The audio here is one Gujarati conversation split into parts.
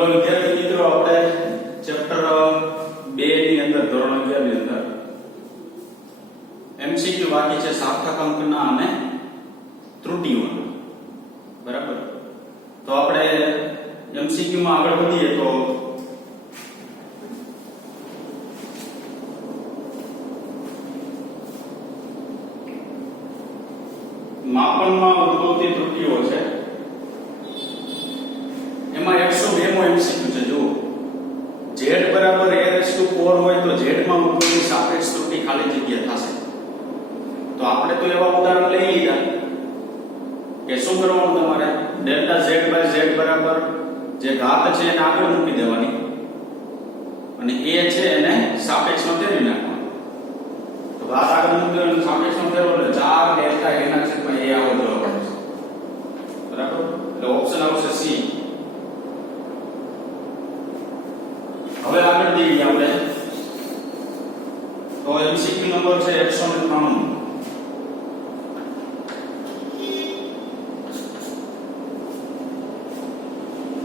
લો વિદ્યાર્થી મિત્રો, આપણે ચેપ્ટર 2 ની અંદર ધોરણ 11 ની અંદર એમસીક્યુ બાકી છે સાર્થક અંકના અને ત્રુટીઓના. બરાબર, તો આપણે એમસીક્યુ માં આગળ વધીએ તો માપનમાં ઉદ્ભવતી ત્રુટીઓ છે. એમાં 102 મો એમસીક્યુ છે. જુઓ, z બરાબર a⁴ હોય તો z માં ઉદ્ભવતી સાપેક્ષ ત્રુટી ખાલી જગ્યા થશે. તો આપણે તો એવા ઉદાહરણ લઈ લીધા કે શું કરવાનું, તમારે ડેલ્ટા z/z બરાબર જે ઘાત છે એને આગળ મૂકી દેવાની અને a છે એને સાપેક્ષમાં ફેરવી નાખવાનો. તો ઘાત આગળ મૂકી દેવાની, સાપેક્ષમાં ફેરવો એટલે 4 ડેલ્ટા a ના છેદમાં a આવો જવાબ આવશે. બરાબર, એટલે ઓપ્શન આવશે સી. હવે આગળ જઈએ આપણે તો એમસીક્યુ નંબર છે 193.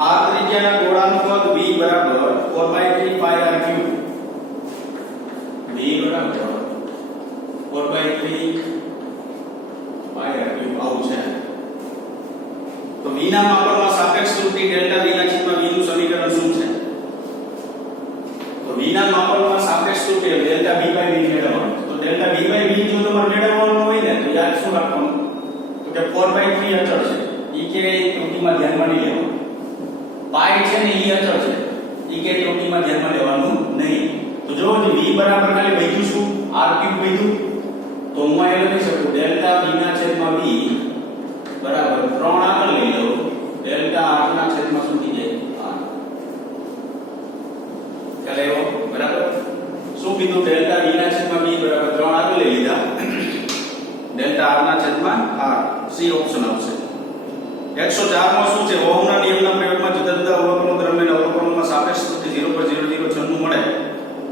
આ ત્રિજ્યાના ગોળાનું કદ v બરાબર 4/3 pi r3. v બરાબર 4/3 pi r3 આવું છે. તો v ના માપનમાં સાપેક્ષ ત્રુટી ડેલ્ટા v ના છેદમાં v નું સમીકરણ શું છે? તો v ના માપનમાં સાપેક્ષ ત્રુટી ડેલ્ટા v/v મેળવવાનું. તો ડેલ્ટા v/v જો તમારે મેળવવાનું હોય ને તો યાદ શું રાખવાનું, તો કે 4/3 અચળ છે. ઈ કે ત્રુટીમાં ધ્યાનમાં નહીં લેવાનું. પાઈ છે ને ઈ અચળ છે, ઈ કે ત્રુટીમાં ધ્યાનમાં લેવાનું નહીં. તો જો v બરાબર ખાલી વધ્યું શું r3 વધ્યું, તો હું અહીં લખી શકું ડેલ્ટા v ના છેદમાં v બરાબર 3 આગળ લઈ લઉં, ડેલ્ટા r ના છેદમાં શું થઈ જાય r. ચાલે એવો બરાબર. શું કીધું, ડેલ્ટા v ના છેદમાં v બરાબર 3 આગળ લઈ લીધા, ડેલ્ટા r ના છેદમાં r. સી ઓપ્શન આવશે. 104 માં શું છે, ઓહમના નિયમના પ્રયોગમાં જુદા જુદા અવલોકનો દરમિયાન અવલોકનોમાં સાપેક્ષ ત્રુટી 0.0096 મળે.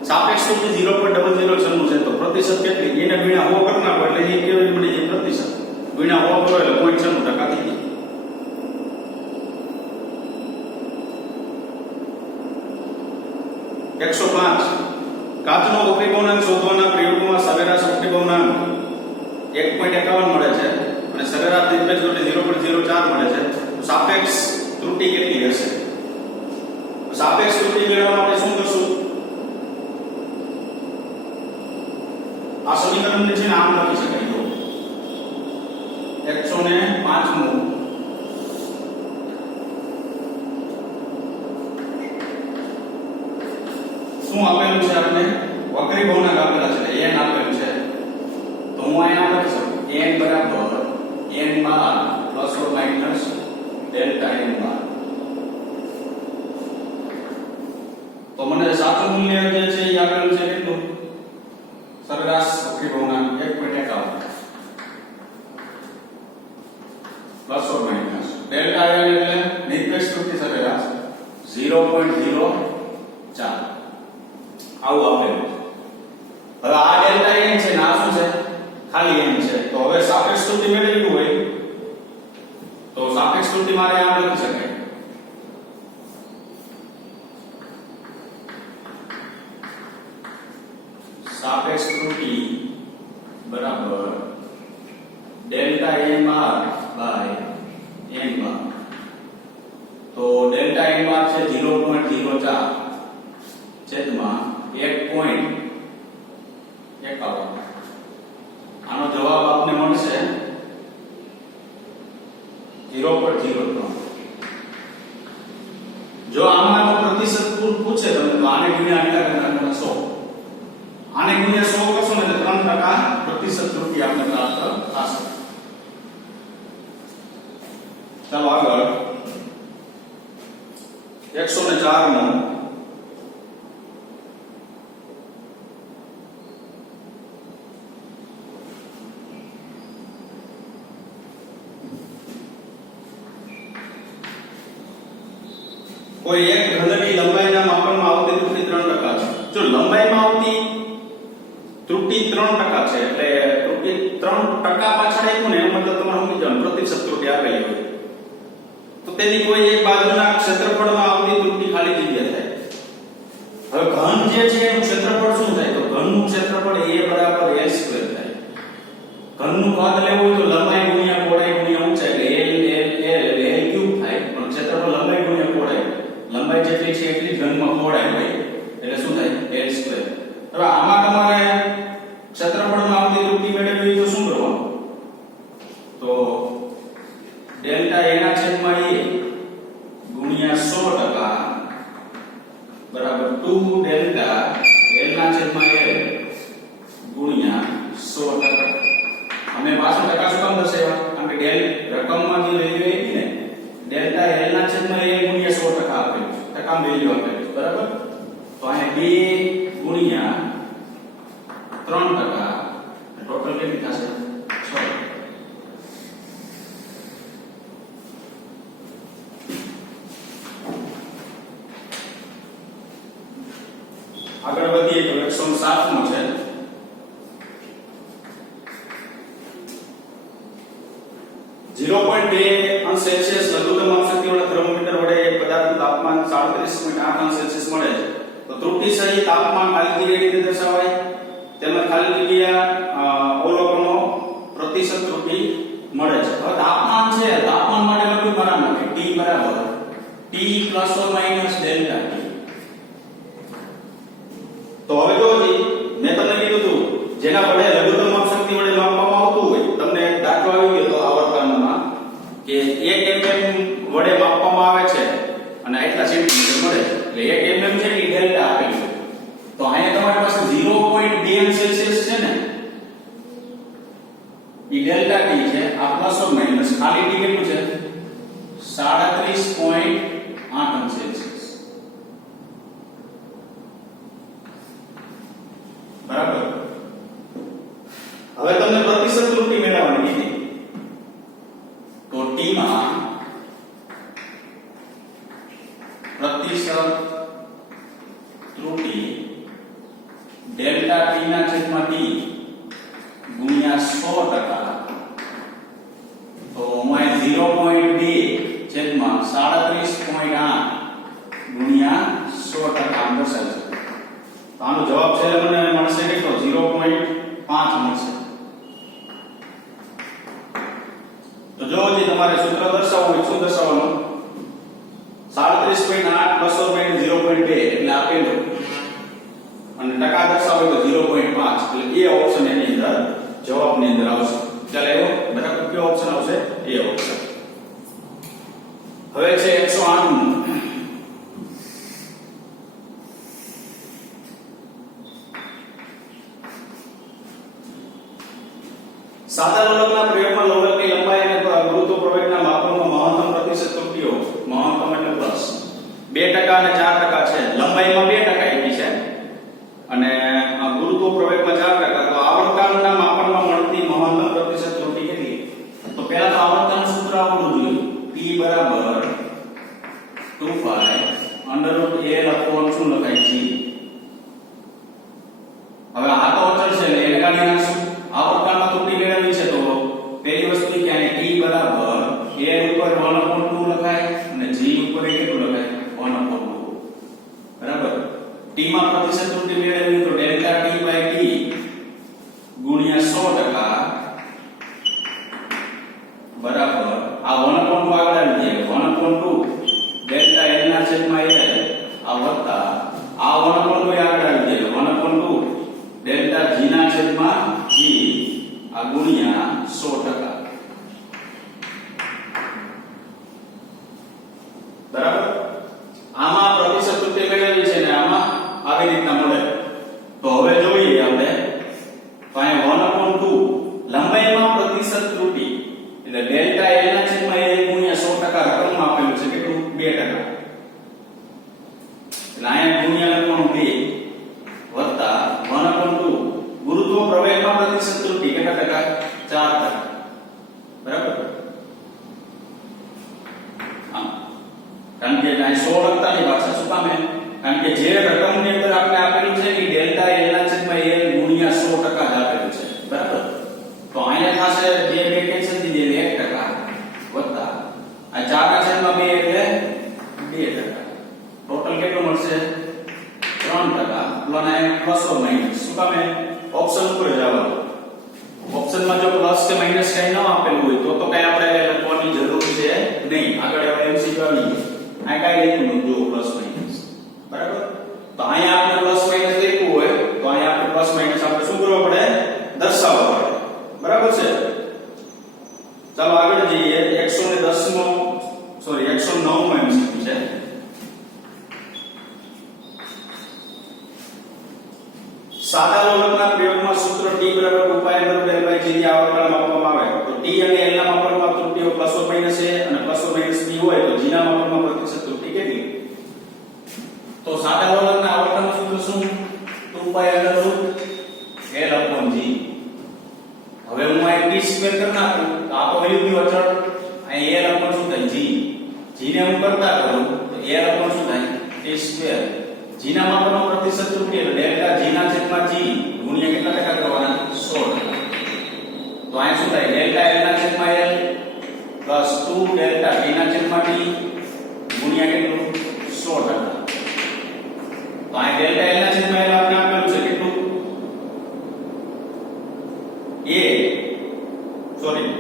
સાપેક્ષ ત્રુટી 0.0096 છે. તો પ્રતિશત કેટલી, એને ગુણ્યા 100 કરી નાખો એટલે એ કેવી મળી જાય પ્રતિશત. ગુણ્યા 100 કરો એટલે 0.96% થઈ જાય. કાચનો વક્રી ભવનાંક શોધવાના પ્રયોગમાં સરેરાશ વક્રી ભવનાંક 1.51 મળે છે અને સરેરાશ નિરપેક્ષ ત્રુટી 0.04 મળે છે. તો સાપેક્ષ ત્રુટી કેટલી હશે? તો સાપેક્ષ ત્રુટી મેળવવા માટે શું કરશું, આ સમીકરણને છે ને આમ લખી શકાય. તો 105 મુ શું આપેલું છે, આપણે વક્રી ભવનાંક આપેલા છે, n આપેલું છે. તો હું અહીંયા લખી શકું n બરાબર n bar plus or minus delta n bar. તો મને સાચું મૂલ્ય જે છે એ આપેલું છે કેટલું, સરેરાશ વક્રી ભવનાંક 1.51 plus or minus delta n એટલે નિરપેક્ષ ત્રુટી સરેરાશ 0.04 આવું આપેલું છે. હવે આ ડેલ્ટા n છે ને આ શું છે, ખાલી n છે. તો હવે સાપેક્ષ ત્રુટી મેળવવી હોય તો સાપેક્ષ ત્રુટી મારે આમ લખી શકાય, સાપેક્ષ ત્રુટી બરાબર delta n bar by n bar. તો ડેલ્ટા n બાર છે 0.04 છેદમાં 1.51. આનો જવાબ આપને મળશે 0.03. જો આમાંનો પ્રતિશત પૂછે તમને તો આને ગુણ્યા આટલા કરતા 100, આને ગુણ્યા 100 કરશો ને તો 3% પ્રતિશત ત્રુટી આપણે પ્રાપ્ત થશે. ચાલો આગળ 104 નો કોઈ એક ઘનની લંબાઈના માપનમાં આવતી ત્રુટી 3% છે. જો લંબાઈમાં આવતી ત્રુટી 3% છે એટલે ત્રુટી 3% પાછળ આપ્યું ને એનો મતલબ તમારે સમજી જવાનું પ્રતિશત ત્રુટી આપેલી હોય. તો તેની કોઈ એક બાજુના ક્ષેત્રફળમાં આવતી ત્રુટિ ખાલી જગ્યા થાય. હવે ઘન જે છે એનું ક્ષેત્રફળ શું થાય? તો ઘનનું ક્ષેત્રફળ a બરાબર l સ્ક્વેર થાય. ઘનનું કદ લેવું હોય તો લંબાઈ ગુણ્યા પહોળાઈ ગુણ્યા ઊંચાઈ એટલે l ક્યુબ થાય. પણ ક્ષેત્રફળ લંબાઈ ગુણ્યા પહોળાઈ, લંબાઈ જેટલી છે એટલી જ ઘનમાં પહોળાઈ હોય એટલે શું થાય? l square. હવે આમાં તમારે ક્ષેત્રફળમાં આવતી ત્રુટિ મેળવવી તો શું કરવાનું? તો ડેલ્ટા a ના છેદમાં a ગુણ્યા 100% બરાબર 2 ડેલ્ટા l ના છેદમાં l ગુણ્યા 100%. અમે પાછળ ટકા શું કામ દર્શાવ્યા? કારણ કે ડેલ રકમમાં જે વેલ્યુ આવી ને ડેલ્ટા l ના છેદમાં a ગુણ્યા 100% આપેલું છે, ટકામાં વેલ્યુ આપેલું છે બરાબર. તો અહીંયા 2 ગુણ્યા 3% ટોટલ કેટલી થશે? 6. આગળ વધીએ તો 107 નો છે. સેલ્સિયસ લઘુત્તમ આપશક્તિ વાળા થર્મોમીટર વડે એક પદાર્થનું તાપમાન 37.8 સેલ્સિયસ મળે છે. તો ત્રુટિ સહિત તાપમાન ખાલી જગ્યા રીતે દર્શાવાય. તેમાં ખાલી જગ્યા અવલોકનો પ્રતિશત ત્રુટિ મળે છે. હવે તાપમાન છે, તાપમાન માટે લખ્યું બરાબર T બરાબર T ± ડેલ્ટા T. તો હવે જો મેં તમને કીધું હતું જેના વડે લઘુત્તમ આપશક્તિ વડે માપવામાં આવતું હોય, તમને દાખલો આવી ગયો તો આવર્તનમાં કે 1 mm વડે માપવામાં આવે છે અને આટલા સેન્ટીમીટર મળે એટલે 1 mm જેટલી ડેલ્ટા આપેલી છે. તો અહીંયા તમારી પાસે 0.2 સેલ્સિયસ છે ને, ઈ ડેલ્ટા T છે. આ પ્લસ ઓર માઈનસ ખાલી T કેટલું છે? 37.8 સેલ્સિયસ બરાબર. હવે તમને પ્રતિશત ત્રુટિ મેળવવાની કીધી. તો T માં પ્રતિશત ત્રુટિ ડેલ્ટા T ના છેદમાં T ગુણ્યા 100%. તો અહીંયા 0.2 છેદમાં 37.8 ગુણ્યા 100% આમ દર્શાવે છે. તો આનો જવાબ છે મને મળશે કેટલો? 0.5 મળશે. તો જો તમારે સૂત્ર દર્શાવવું હોય શું દર્શાવવાનું? 37.8 ± 0.2 એટલે આપેલું અને ટકા દર્શાવો તો 0.5 એટલે એ ઓપ્શન એની અંદર જવાબની અંદર આવશે. ચાલો એવો બરાબર કયો ઓપ્શન આવશે? એ ઓપ્શન. હવે છે 108 નું. સાદા લોલકના પ્રયોગમાં લોલકની લંબાઈ અને ગુરુત્વ પ્રવેગના માપનમાં મહત્તમ પ્રતિશત ત્રુટિઓ, મહત્તમ એટલે પ્લસ 2% અને 4% છે. લંબાઈમાં 2% આપી છે અને ગુરુત્વ પ્રવેગમાં 4%. તો આવર્તનના માપનમાં મળતી મહત્તમ પ્રતિશત ત્રુટિ કેટલી? તો પહેલા તો આવર્તનનું સૂત્ર આવડવું જોઈએ. P બરાબર 2π √L શું લખાય G. હવે આ તો અચળ છે એટલે એને કાઢી નાખશું. આવર્તનમાં ત્રુટિ મેળવવી છે તો પહેલી વસ્તુ કે આને T બરાબર L ઉપર 1/2 લખાય અને G ઉપર કેટલું લખાય? 1/2 બરાબર. T માં પ્રતિશત ત્રુટિ મેળવવી તો ડેલ્ટા T / T ગુણ્યા 100% બરાબર આ 1/2 આગળ આવી જાય 1/2 ડેલ્ટા L ના છેદમાં L આ વત્તા આ 1/2 આગળ આવી જાય 1/2 ડેલ્ટા G ના છેદમાં G આ ગુણ્યા 100%. બરાબર. આમાં પ્રતિશત ત્રુટિ મેળવવી છે ને આમાં આવી રીતના મળે. તો હવે જોઈએ આપણે તો અહીંયા 1/2 લંબાઈમાં પ્રતિશત ત્રુટિ એટલે ડેલ્ટા L ના છેદમાં L ગુણ્યા 100% રકમમાં આપેલું છે કેટલું? 2%. એટલે અહીંયા ગુણ્યા લખવાનું 2 વત્તા 1/2 ગુરુત્વ પ્રવેગમાં પ્રતિશત ત્રુટિ કેટલા ટકા? 4%. બરાબર. કારણ કે અહીં 100 લખતા નહીં પાછા શું કામ? કારણ કે જે રકમની અંદર આપણે 3% અને પ્લસ ઓર માઈનસ શું કામે ઓપ્શન ઉપર જવાનું ઓપ્શન માં જો પ્લસ કે માઈનસ કઈ ન આપેલું હોય તો કઈ આપણે લખવાની જરૂર છે નહીં આગળ આપણે એમસીક્યુ આવી આ કઈ લખ્યું જો પ્લસ માઈનસ બરાબર તો અહીંયા આપણે પ્લસ માઈનસ લખ્યું હોય તો અહીંયા આપણે પ્લસ માઈનસ આપણે શું કરવું પડે દર્શાવવા પડે બરાબર છે ચાલો આગળ જઈએ 110 નો સોરી 109 નો એમસીક્યુ છે સાદા લોલકના પ્રયોગમાં સૂત્ર t = 2π/L/g ની આવર્તન માપવામાં આવે તો t અને l ના માપનમાં ત્રુટિઓ પ્લસ ઓર માઈનસ a અને પ્લસ ઓર માઈનસ b હોય તો g ના માપનમાં પ્રતિશત ત્રુટિ કેટલી તો સાદા લોલકના આવર્તનનું સૂત્ર શું 2π/L/g હવે હું આ t સ્ક્વેર કરી નાખું તો આ તો વેલ્યુ ગયું અચળ અહીં l શું થાય g g ને હું કરતા કરું તો l શું થાય t સ્ક્વેર g ના માપનમાં પ્રતિશત ત્રુટિ એટલે ડેલ્ટા g ના છેદમાં g ગુણ્યા કેટલા ટકા કરવાના 100% તો અહીં શું થાય ડેલ્ટા l ના છેદમાં l 2 ડેલ્ટા t ના છેદમાં t ગુણ્યા કેટલું 100% તો અહીં ડેલ્ટા l ના છેદમાં l આપણે આપેલું છે કેટલું a સોરી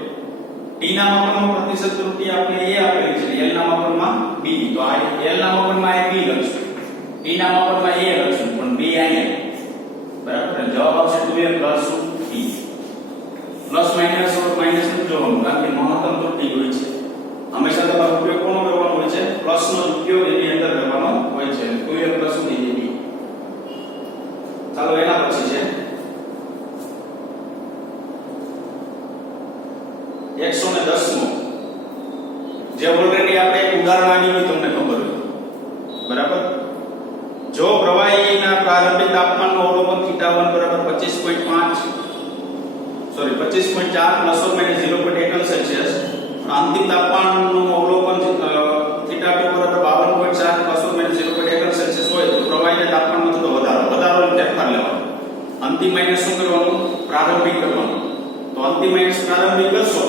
t ના માપનમાં પ્રતિશત ત્રુટિ આપણે a આપેલી છે l ના માપનમાં b તો આ l ના માપનમાં a b લખશું t ના માપનમાં a લખશું પણ b અહીંયા બરાબર જવાબ આવશે 2a plus t plus minus or minus નું જોવાનું કારણ કે મહત્તમ ત્રુટિ હોય છે હંમેશા તમારો ઉપયોગ કોનો કરવાનો હોય છે પ્લસ નો ઉપયોગ એની અંદર કરવાનો હોય છે 2a પ્લસ b ચાલો એના પછી છે 110 નો જે ઓલરેડી આપણે એક ઉદાહરણ આની તમને ખબર હોય બરાબર જો પ્રવાહીના પ્રારંભિક તાપમાનનો અવલોકન θ1 25.5 sorry 25.4 plus or minus 0.1 Celsius અંતિમ તાપમાનનું અવલોકન θ2 52.4 પ્લસ ઓર માઈનસ 0.1 સેલ્સિયસ હોય તો પ્રવાહીના તાપમાનમાં થતો વધારો ફેરફાર લેવાનો અંતિમ માઈનસ શું કરવાનું પ્રારંભિક કરવાનું તો અંતિમ માઈનસ પ્રારંભિક કરશો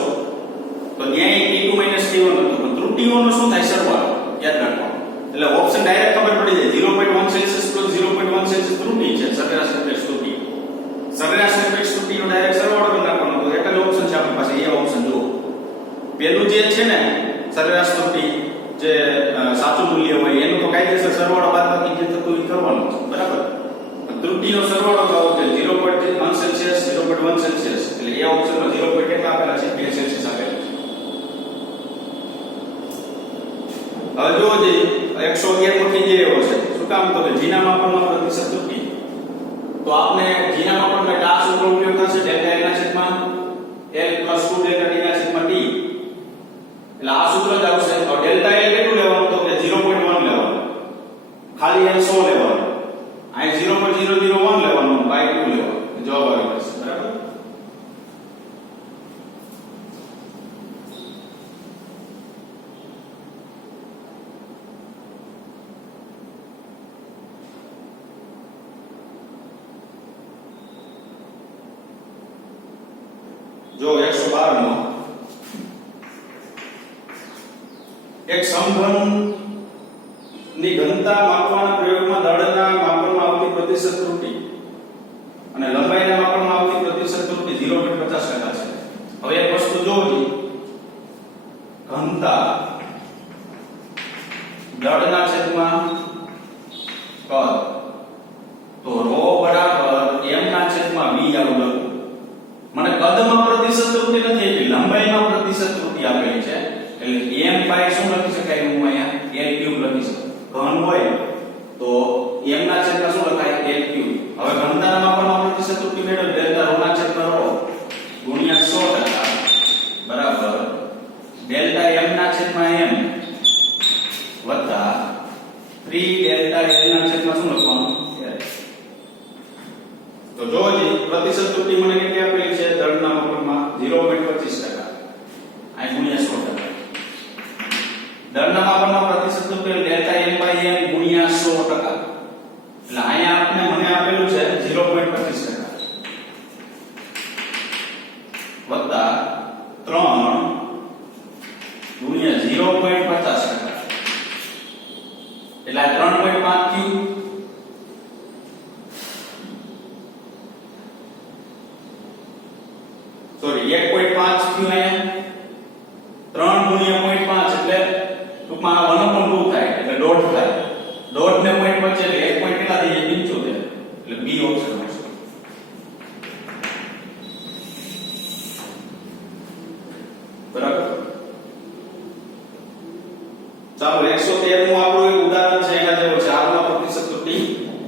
તો ન્યાય T2 - T1 હતું પણ ત્રુટિઓનો શું થાય સરવાળો યાદ રાખવાનું એટલે ઓપ્શન ડાયરેક્ટ ખબર પડી જાય 0.1 સેલ્સિયસ + 0.1 સેલ્સિયસ ત્રુટિ છે સરેરાશ નિરપેક્ષ ત્રુટિનો ડાયરેક્ટ સરવાળો કરી નાખવાનો તો એક જ ઓપ્શન છે આપણી પાસે એ ઓપ્શન જુઓ પહેલું જે છે ને સરેરાશ ત્રુટિ જે સાચું મૂલ્ય હોય એનો તો કાયદેસર સરવાળો બાદબાકી જે થતું એ કરવાનું બરાબર ત્રુટિનો સરવાળો તો આવશે 0.1 સેલ્સિયસ 0.1 સેલ્સિયસ એટલે એ ઓપ્શનમાં 0. કેટલા આપેલા છે 2 સેલ્સિયસ આપેલા છે હવે જો જે 111 માં થઈ જાય એવો છે શું કામ તો કે જીના માપનમાં પ્રતિશત ત્રુટિ તો આપણે જીના માપન માટે આ સૂત્ર ઉપયોગ થશે ડેલ્ટા l ના છેદમાં l + 2 ડેલ્ટા t ના છેદમાં t એટલે આ સૂત્ર જ આવશે તો ડેલ્ટા l કેટલું લેવાનું તો કે 0.1 લેવાનું ખાલી l 100 લેવાનું આ 0.001 લેવાનું બાય 2 લેવાનું જવાબ આવી જશે બરાબર જો 112 નો એક સમઘન ની ઘનતા માપવાના પ્રયોગમાં દળના માપનમાં આવતી પ્રતિશત ત્રુટિ અને લંબાઈના માપનમાં આવતી પ્રતિશત ત્રુટિ 0.50% છે હવે એક વસ્તુ જોજો ઘનતા દળના છેદમાં કદ તો ρ બરાબર m ના છેદમાં v આવું લખું મને કદમાં પ્રતિશત ત્રુટિ નથી આપી લંબાઈમાં પ્રતિશત ત્રુટિ આપેલી છે એટલે m બાય શું લખી શકાય હું અહીંયા l ક્યુબ લખી શકું ઘન હોય તો m ના છેદમાં શું લખાય l ક્યુબ હવે ઘનતાના માપનમાં પ્રતિશત ત્રુટિ મેળવો ડેલ્ટા ρ ના છેદમાં ρ ગુણ્યા 100% બરાબર ડેલ્ટા m ના છેદમાં m વત્તા 3 ડેલ્ટા l ના છેદમાં શું લખવાનું તો જોજી પ્રતિશત ત્રુટિ મને કેટલી આપેલી છે દળના માપનમાં 0.25% આ ગુણ્યા 100% દળના માપનમાં પ્રતિશત ત્રુટિ ડેલ્ટા m બાય m ગુણ્યા 100% એટલે અહીંયા આપણે મને આપેલું છે 0.25% વત્તા 3 ગુણ્યા 0.50% એટલે 3.5 ક્યુબ સોરી 1.5 થયું અહીંયા 3 ગુણ્યા 0.5 એટલે ટૂંકમાં 1/2 થાય એટલે ડોટ થાય ડોટ ને પોઈન્ટ વચ્ચે એટલે 1 પોઈન્ટ કેટલા થઈ જાય 75 એટલે બી ઓપ્શન આવશે બરાબર ચાલો 113 નું આપણું એક ઉદાહરણ છે એના જેવો છે આમાં પ્રતિશત ત્રુટિ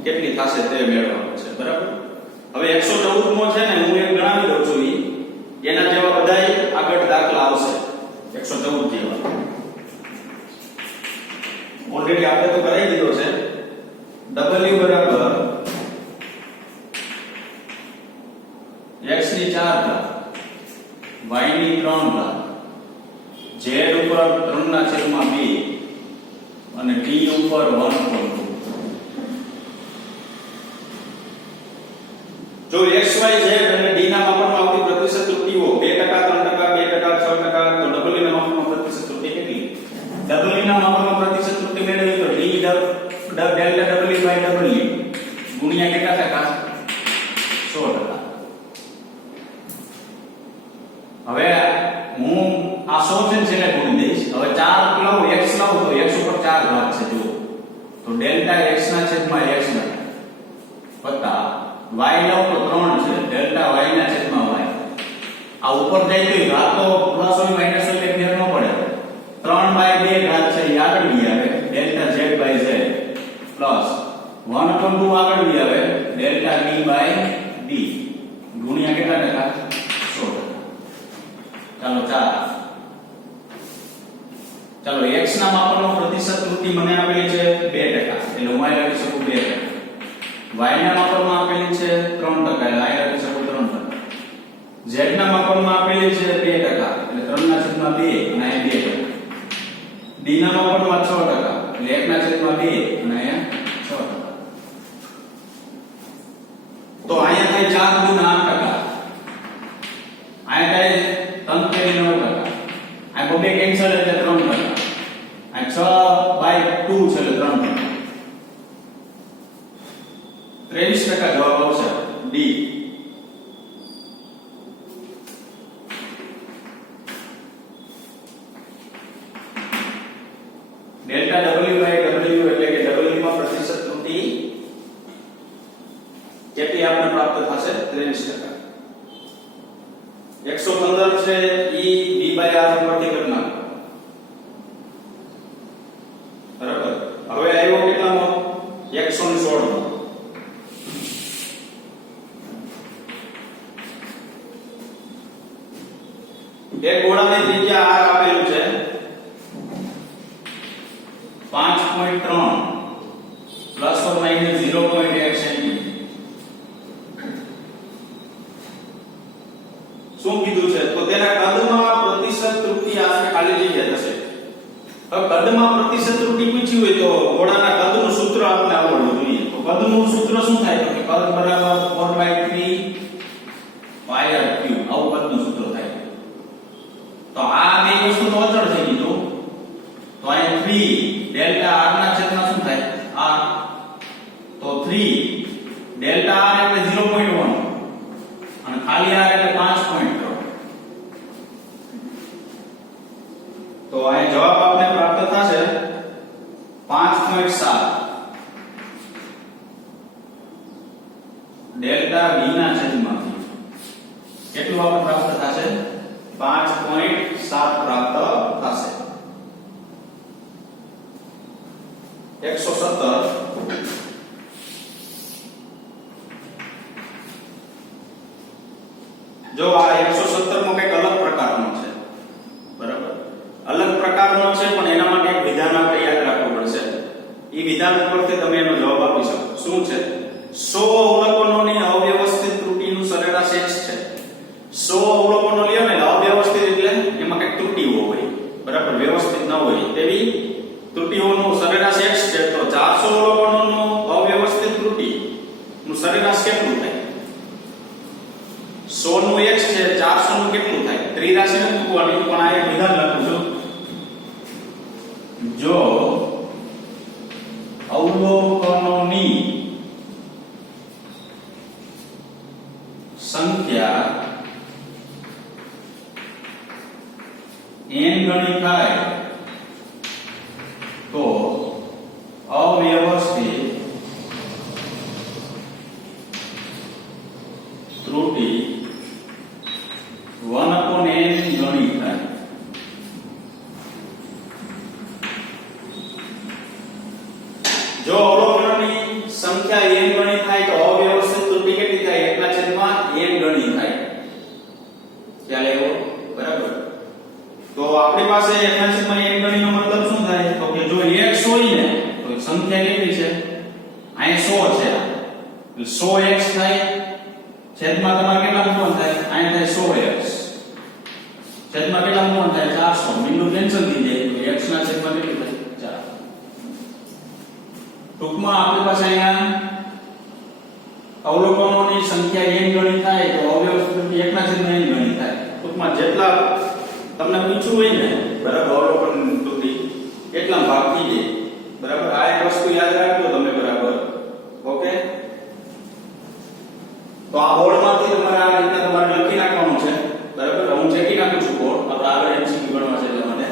કેટલી થશે તે મેળવવાનું છે બરાબર હવે 114 મો છે ને હું એક ગણાવી દઉં છું એના જેવા બધાય આગળ દાખલા આવશે 114 જેવા ઓલરેડી આપણે તો કરાવી દીધો છે w બરાબર x ની 4 ઘાત y ની 3 ઘાત z ઉપર 3/2 અને t ઉપર 1/2 જો x y z અને d ના માપનમાં આવતી પ્રતિશત ત્રુટિઓ 2%, 3%, 2%, 6% તો w ના માપનમાં પ્રતિશત ત્રુટિ કેટલી w ના માપનમાં પ્રતિશત ત્રુટિ મેળવી તો d delta w by w ગુણ્યા કેટલા ટકા 100%. હવે હું આ 100 છે ને ગુણી દઈશ હવે 4 લઉં x લઉં તો x ઉપર 4 ઘાત છે જુઓ તો ડેલ્ટા x ના છેદમાં x ના વત્તા y લઉં તો 3 છે ડેલ્ટા y ના છેદમાં y આ ઉપર જાય તો ઘાત તો પ્લસ હોય માઈનસ હોય એટલે ફેર ન પડે 3/2 ઘાત છે એ આગળ બી આવે delta z by z plus 1/2 આગળ બી આવે ડેલ્ટા b બાય d ગુણ્યા કેટલા ટકા 100%. ચાલો x ના માપનનો પ્રતિશત ત્રુટિ મને આપેલી છે 2% એટલે હું અહીં લખી શકું 2%. y ના માપનમાં આપેલી છે 3% એટલે અહીં લખી શકું 3%. z ના માપનમાં આપેલી છે 2% એટલે 3/2 અને અહીં 2%. d ના માપનમાં 6% એટલે 1/2 અને અહીં 6%. તો અહીંયા થાય 4 ગુણ્યા 8%. અહીંયા થાય 3/9%. આ બે કેન્સલ એટલે 3%. આ 6/2 છે એટલે 3%. 23% જવાબ આવશે D. Delta w by w એટલે કે w માં પ્રતિશત ત્રુટિ કેટલી આપણે પ્રાપ્ત થશે 23%. 115 છે ઈ b બાય r ઉપરથી કરી નાખો બરાબર. હવે આવ્યો કેટલામાં 116 માં. એક ગોળાની ત્રિજ્યા r આપેલું છે 5.3 પ્લસ ઓર માઈનસ 0.1 સેન્ટીમીટર. શું કીધું છે તો તેના કદમાં પ્રતિશત ત્રુટિ આશરે ખાલી જગ્યા થશે. હવે કદમાં પ્રતિશત ત્રુટિ પૂછી હોય તો ગોળાના કદનું સૂત્ર આપણે આવડવું જોઈએ. તો કદનું સૂત્ર શું થાય તો કે કદ બરાબર 4/3 pi r3 આવું કદનું સૂત્ર થાય. તો આ બે વસ્તુ તો અચળ થઈ ગઈ. તો અહીં 3 ડેલ્ટા r ના છેદમાં શું થાય r તો 3 ડેલ્ટા r એટલે 0.1 અને ખાલી r એટલે 5.3. તો અહીં જવાબ આપને પ્રાપ્ત થશે 5.7 ડેલ્ટા v ના છેદમાંથી કેટલું આપણે પ્રાપ્ત થશે 5.7 પ્રાપ્ત થશે. 117 જો આ 117 માં કઈક અલગ પ્રકારનો છે બરાબર. અલગ પ્રકારનો છે પણ એના માટે એક વિધાન આપણે યાદ રાખવું પડશે. એ વિધાન ઉપરથી તમે એનો જવાબ આપી શકો. શું છે 100 અવલોકનોની અવ્યવસ્થિત ત્રુટિનું સરેરાશ x છે. 100 અવલોકનો લ્યો ને અવ્યવસ્થિત એટલે એમાં કઈક ત્રુટિઓ હોય બરાબર વ્યવસ્થિત ન હોય તેવી ત્રુટિઓનું સરેરાશ x છે. તો 400 અવલોકનોનું અવ્યવસ્થિત ત્રુટિનું સરેરાશ કેટલું થાય 100 નું x છે 400 નું કેટલું થાય ત્રિરાશી ને મૂકવાની પણ આ એક વિધાન લખું છું. જો અવલોકનોની સંખ્યા ગણી થાય તો અવ્યવસ્થિત ત્રુટિ 1/n ગણી થાય. જો અવલોકનની સંખ્યા n ગણી થાય તો અવ્યવસ્થિત ત્રુટિ કેટલી થાય? 1/n ગણી થાય. ખ્યાલ આવ્યો? બરાબર. તો આપણી પાસે 1/n ગણીનો મતલબ શું થાય? તો કે જો x હોય ને તો સંખ્યા કેટલી છે? અહીંયા 100 છે. 100x થાય છેદમાં તમારે કેટલા મૂકવાનું થાય? અહીંયા થાય 100x. છેદમાં કેટલા મૂકવાનું થાય? 400. બિંદુ કેન્સલ થઈ જાય તો x ના છેદમાં કેટલું થાય? 4. ટૂંકમાં આપણી પાસે અહીંયા અવલોકનોની સંખ્યા n ગણી થાય તો અવ્યવસ્થિત 1/n ગણી થાય. ટૂંકમાં જેટલા તમને પૂછ્યું હોય ને બરાબર અવલોકન ત્રુટિ એટલા ભાગ થઈ જાય. બરાબર. આ એક વસ્તુ યાદ રાખજો તમે. બરાબર. ઓકે. તો આ બોર્ડમાંથી તમારે આ રીતે તમારે લખી નાખવાનું છે. બરાબર. હું ચેકી નાખું છું બોર્ડ. આપણે આગળ એમસીક્યુ ગણવા છે એટલા માટે.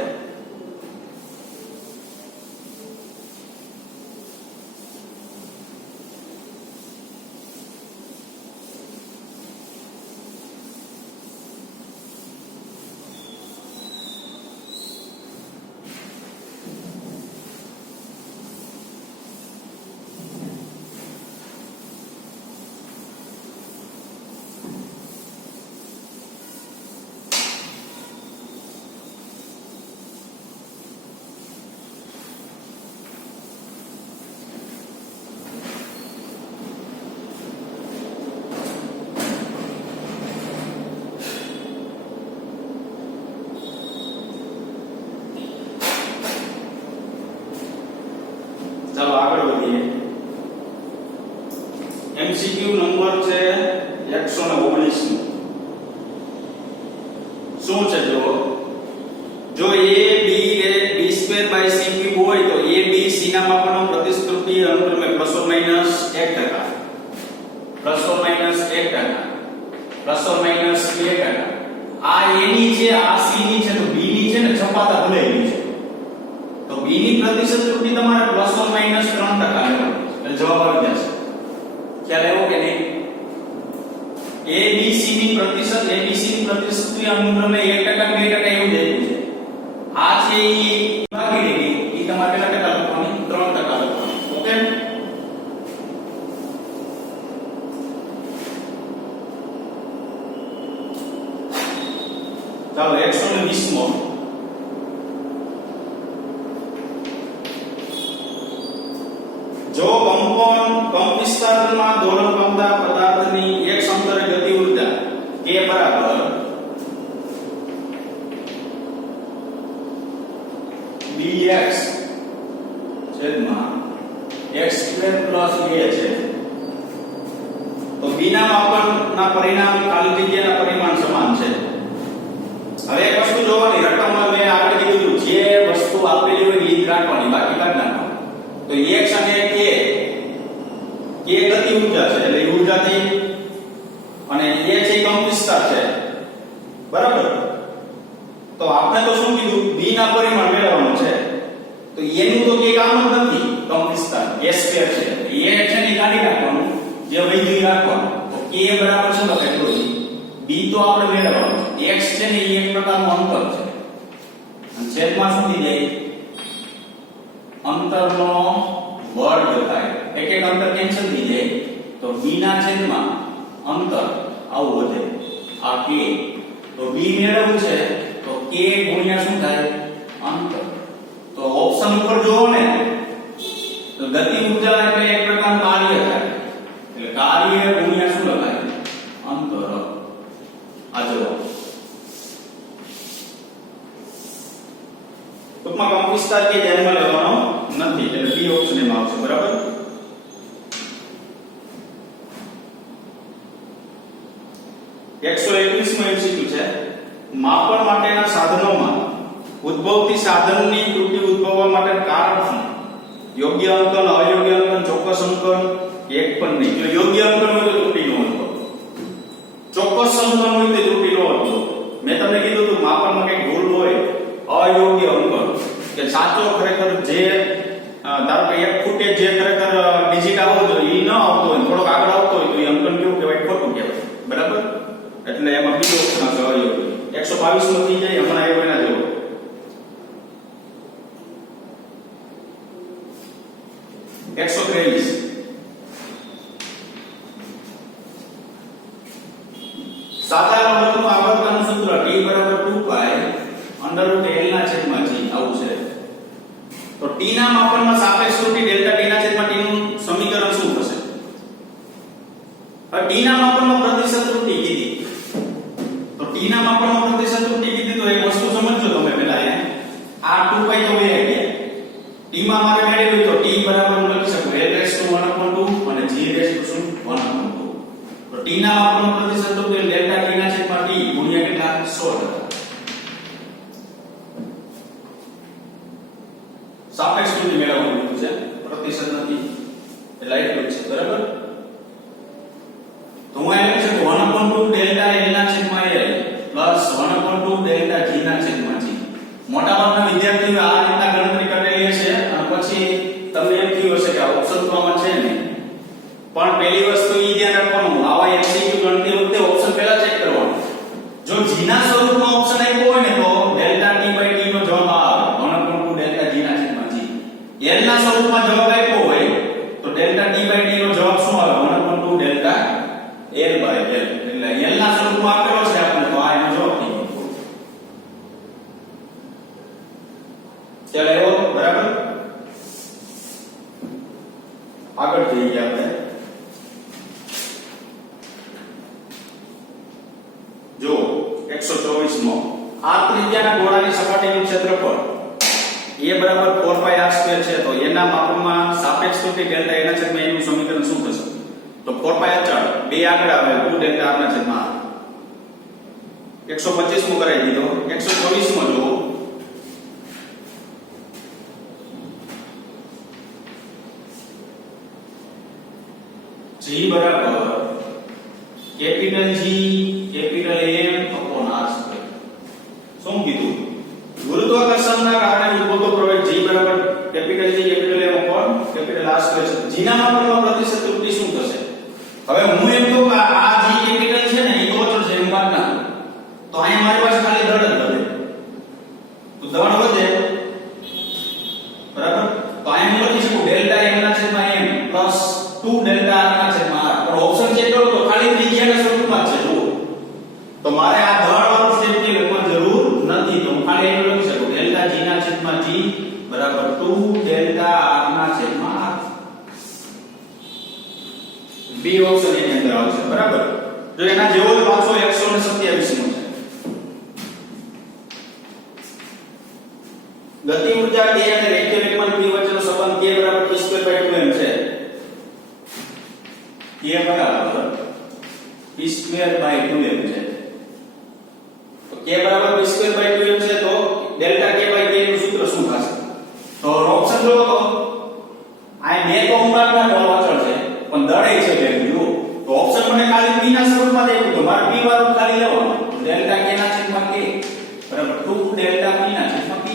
ચાલો આગળ વધીએ. એમસીક્યુ નંબર છે 119 નો. શું છે જો a b² c³ હોય તો a b c ના માપનો પ્રતિસ્ત્રુતિ અનુક્રમે ±1% ±2%. આ a ની છે આ c ની છે તો b ની છે ને છપાતા ભૂલાઈ ગઈ છે. તો b ની પ્રતિશત ત્રુટિ તમારે ±3% લેવાની છે. એટલે જવાબ આવી જશે. ખ્યાલ આવ્યો કે નહીં? abc ની પ્રતિશત ત્રુટિ અનુક્રમે 1% 2% એવું જ આવ્યું છે. આ છે ઈ ભાગીને ઈ તમારે કેટલા ટકા લખવાની? 3% લખવાની. ઓકે. ચાલો 120 મો. જો કંપ વિસ્તારમાં દોલન પામતા પદાર્થની એક સમતલે ગતિ ઉર્જા k બરાબર bx છેદમાં x² + 2 છે તો b ના માપનના પરિણામ ખાલી જગ્યાના પરિમાણ સમાન છે. હવે એક વસ્તુ જોવાની, રકમમાં મેં આગળ કીધું જે વસ્તુ આપેલી હોય એ જ રાખવાની, બાકી કાઢ નાખવાની. તો x અને k ગતિ ઊર્જા છે એટલે ઊર્જા થઈ અને a છે કંપ વિસ્તાર છે. બરાબર. તો આપણે તો શું કીધું? b ના પરિમાણ મેળવવાનું છે. તો a નું તો કે કામ જ નથી. કંપ વિસ્તાર a² છે. a છે ને કાઢી નાખવાનું, જે વૈધ્ય રાખવાનું. તો k બરાબર શું લખાય? તો b તો આપણે મેળવવાનું છે. x છે ને એ એક પ્રકારનું અંતર છે. અને છેદમાં શું થઈ જાય? અંતરનો વર્ગ થાય. એક અંતર કેન્સલ થઈ જાય તો b ના છેદમાં અંતર આવું વધે. આ k તો b મેળવવું છે તો k ગુણ્યા શું થાય? અંતર. તો ઓપ્શન ઉપર જોવો ને તો ગતિ ઊર્જા એટલે એક પ્રકારનું કાર્ય થાય. એટલે કાર્ય ગુણ્યા શું લખાય? અંતર. આ જવાબ. ટૂંકમાં કંપ વિસ્તાર કે ધ્યાનમાં લેવાનો નથી એટલે બી ઓપ્શન એમાં આવશે. બરાબર. એકસો 21 માં એમસીક્યુ છે. માપન માટેના સાધનોમાં ઉદ્ભવતી સાધનની ત્રુટિ ઉદ્ભવવા માટે કારણ શું? યોગ્ય અંકન, અયોગ્ય અંકન, ચોક્કસ અંકન, એક પણ નહીં. જો યોગ્ય અંકન હોય તો ત્રુટિ નો ઉદ્ભવ, ચોક્કસ અંકન હોય તો ત્રુટિ નો ઉદ્ભવ. મેં તમને કીધું હતું માપનમાં કઈ ભૂલ હોય, એમાં બીજો ઓપ્શન આવશે અવયવ 122 નો થઈ જાય હમણાં આવ્યો એના જેવો 123 સાધારણ વર્ગનું આવર્તનનું સૂત્ર t = 2π √l ના છેદમાં g આવું છે તો t ના માપનમાં સાપેક્ષ ત્રુટિ ડેલ્ટા t ના છેદમાં t નું સમીકરણ શું થશે હવે t ના માપનમાં પ્રતિશત ત્રુટિ કીધી તો t ના માપનમાં પ્રતિશત ત્રુટિ કીધી તો એક વસ્તુ સમજજો તમે પહેલા આ 2π તો હોય ગયા t માં મારે મેળવ્યું તો t બરાબર હું લખી શકું l રેસ ટુ 1/2 અને g રેસ ટુ 1/2 તો t ના માપનો પ્રતિશત ત્રુટિ ડેલ્ટા t ના છેદમાં t ગુણ્યા કેટલા 100 સાપેક્ષ ત્રુટિ મેળવવાનું છે પ્રતિશત નથી એટલે એટલું છે બરાબર તો હું અહીં લખી શકું 1/2 ડેલ્ટા l ના છેદમાં l પ્લસ 1/2 ડેલ્ટા g ના છેદમાં g મોટાભાગના વિદ્યાર્થીઓ આ રીતના ગણતરી કરેલી હશે અને પછી તમને એમ થયું હશે કે આ ઓપ્શન તો આમાં છે ને પણ પહેલી વસ્તુ એ ધ્યાન રાખવાનું આવા એમસીક્યુ ગણતી વખતે ઓપ્શન પહેલા ચેક કરવાનો જો g ના સ્વરૂપમાં ઓપ્શન આપ્યો હોય ને તો ડેલ્ટા t / t નો જવાબ આવે 1/2 ડેલ્ટા g ના છેદમાં g l ના સ્વરૂપમાં જવાબ આપ્યો હોય તો ડેલ્ટા t / t નો જવાબ શું આવે 1/2 ડેલ્ટા l / l એટલે l ના સ્વરૂપમાં આપેલો છે આપણે તો આ એનો જવાબ થઈ ગયો ચાલો એવો બરાબર આગળ જઈએ આપણે જો 124 મો આ ત્રિજ્યાના ગોળાની સપાટીનું ક્ષેત્રફળ a બરાબર 4πr² છે તો એના માપનમાં સાપેક્ષ ત્રુટિ ડેલ્ટા એના છેદમાં એનું સમીકરણ શું થશે તો 4π અચળ બે આગળ આવે 2 ડેલ્ટા r ના છેદમાં 125 મો કરાવી દીધો 124 મો જો g બરાબર capital G capital M upon r square શું કીધું ગુરુત્વાકર્ષણના કારણે ઉદ્ભવતો પ્રવેગ g બરાબર capital G capital M upon capital r square છે g ના માપનમાં પ્રતિશત ત્રુટિ શું થશે હવે હું એમ કહું કે આ g કેપિટલ છે ને એ અચળ છે એમ વાત ના તો અહીંયા મારી પાસે ખાલી દળ જ વધે તો દળ વધે બરાબર તો અહીંયા હું લખી શકું ડેલ્ટા m ના છેદમાં m પ્લસ 2 ડેલ્ટા r ના છેદમાં r પણ ઓપ્શન ચેક કરો તો ખાલી ત્રિજ્યાના સ્વરૂપમાં છે જુઓ તો મારે આ દળ વાળું સ્ટેપ ની લખવાની જરૂર નથી તો હું ખાલી એમ લખી શકું ડેલ્ટા g ના છેદમાં g બરાબર 2 ડેલ્ટા r ના છેદમાં r બી ઓપ્શન એની અંદર આવશે બરાબર જો એના જેવો જ પાછો 127 નો છે ગતિ ઊર્જા k અને રેખીય વેગમાન p વચ્ચેનો સંબંધ k બરાબર p²/2m છે k બરાબર p²/2m છે તો k બરાબર p²/2m છે તો ડેલ્ટા k / k નું સૂત્ર શું થશે તો ઓપ્શન જો તો આ બે તો ઉંમરના બળ અચળ છે પણ દળ એ છે વેલ્યુ તો ઓપ્શન મને ખાલી p ના સ્વરૂપમાં દેવું તો મારે p વાળું ખાલી લેવાનું ડેલ્ટા k ના છેદમાં k બરાબર 2 ડેલ્ટા p ના છેદમાં p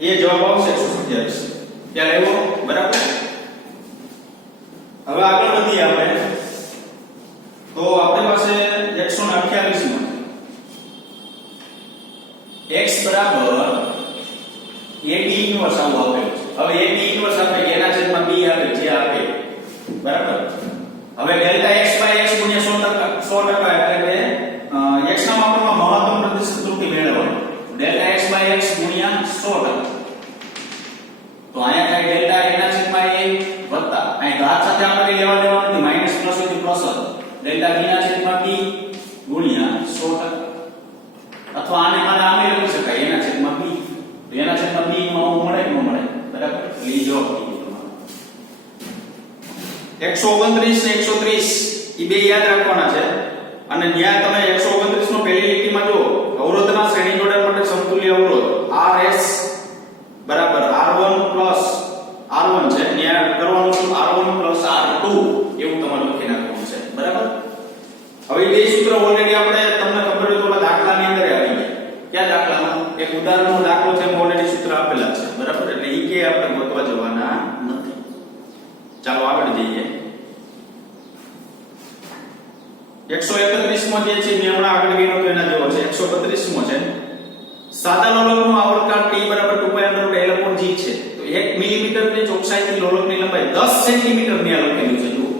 એ જવાબ આવશે 127 ત્યારે એવો બરાબર હવે આગળ વધીએ આપણે તો આપણી પાસે 128 માં x બરાબર a b ઇન્વર્સ આવું આપેલું છે હવે a b ઇન્વર્સ આપણે એના છેદમાં b આવે જે આપે બરાબર હવે ડેલ્ટા x / x ગુણ્યા 100% એટલે કે x ના માપનમાં મહત્તમ પ્રતિશત ત્રુટિ મેળવવાનું ડેલ્ટા x / x ગુણ્યા 100% તો અહીંયા કઈ ડેલ્ટા એના છેદમાં a વત્તા અહીં ઘાત સાથે આપણે લેવા દેવાનું નથી માઈનસ પ્લસ હોય પ્લસ ડેલ્ટા b ના છેદમાં b ગુણ્યા 100% અથવા આને મારે આમે લખી શકાય એના છેદમાં b તો એના છેદમાં b માં મળે કે ન મળે બરાબર એટલે જવાબ થઈ ગયો તમારો 129 ને 130 એ બે યાદ રાખવાના છે અને ન્યાય તમે 129 નો પહેલી લીટીમાં જો અવરોધના શ્રેણી જોડાણ માટે સમતુલ્ય અવરોધ RS બરાબર R1 પ્લસ R1 છે ન્યાય કરવાનું છે R1 પ્લસ R2 એવું તમારે લખી નાખવાનું છે બરાબર હવે બે સૂત્ર ઓલરેડી આપણે તમને ખબર હોય તો દાખલાની અંદર આવી ગયા ક્યાં દાખલામાં એક ઉદાહરણનો દાખલો છે એમાં ઓલરેડી સૂત્ર આપેલા છે બરાબર એટલે ઈ કે આપણે ગોતવા જવાના નથી ચાલો આગળ જઈએ 131 માં જે છે મેં હમણાં આગળ ગણ્યો તો એના જેવો છે 132 મો છે સાદા લોલકનું આવર્તકાળ t બરાબર 2π/L/g છે તો 1 મિલીમીટરની ચોકસાઈથી લોલકની લંબાઈ 10 સેન્ટીમીટર ની આ લખેલું છે જુઓ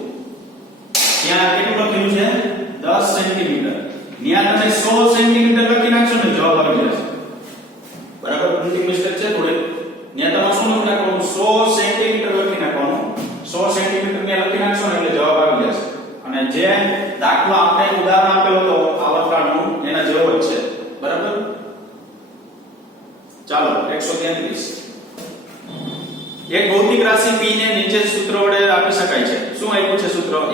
ત્યાં કેટલું લખેલું છે 10 સેન્ટીમીટર ત્યાં તમે 100 સેન્ટીમીટર લખી નાખશો ને જવાબ આવી જશે બરાબર પ્રિન્ટિંગ મિસ્ટેક છે થોડે ત્યાં તમે શું લખી નાખવાનું 100 સેન્ટીમીટર લખી નાખવાનું 100 સેન્ટીમીટર ને લખી નાખશો ને એટલે જવાબ આવી જશે અને જે દાખલો આપણે ઉદાહરણ આપેલો હતો આવર્તકાળનું એના જેવો જ છે બરાબર ચાલો 133 એક ભૌતિક રાશિ p ને નીચે સૂત્ર વડે આપી શકાય છે શું આપ્યું છે સૂત્ર aq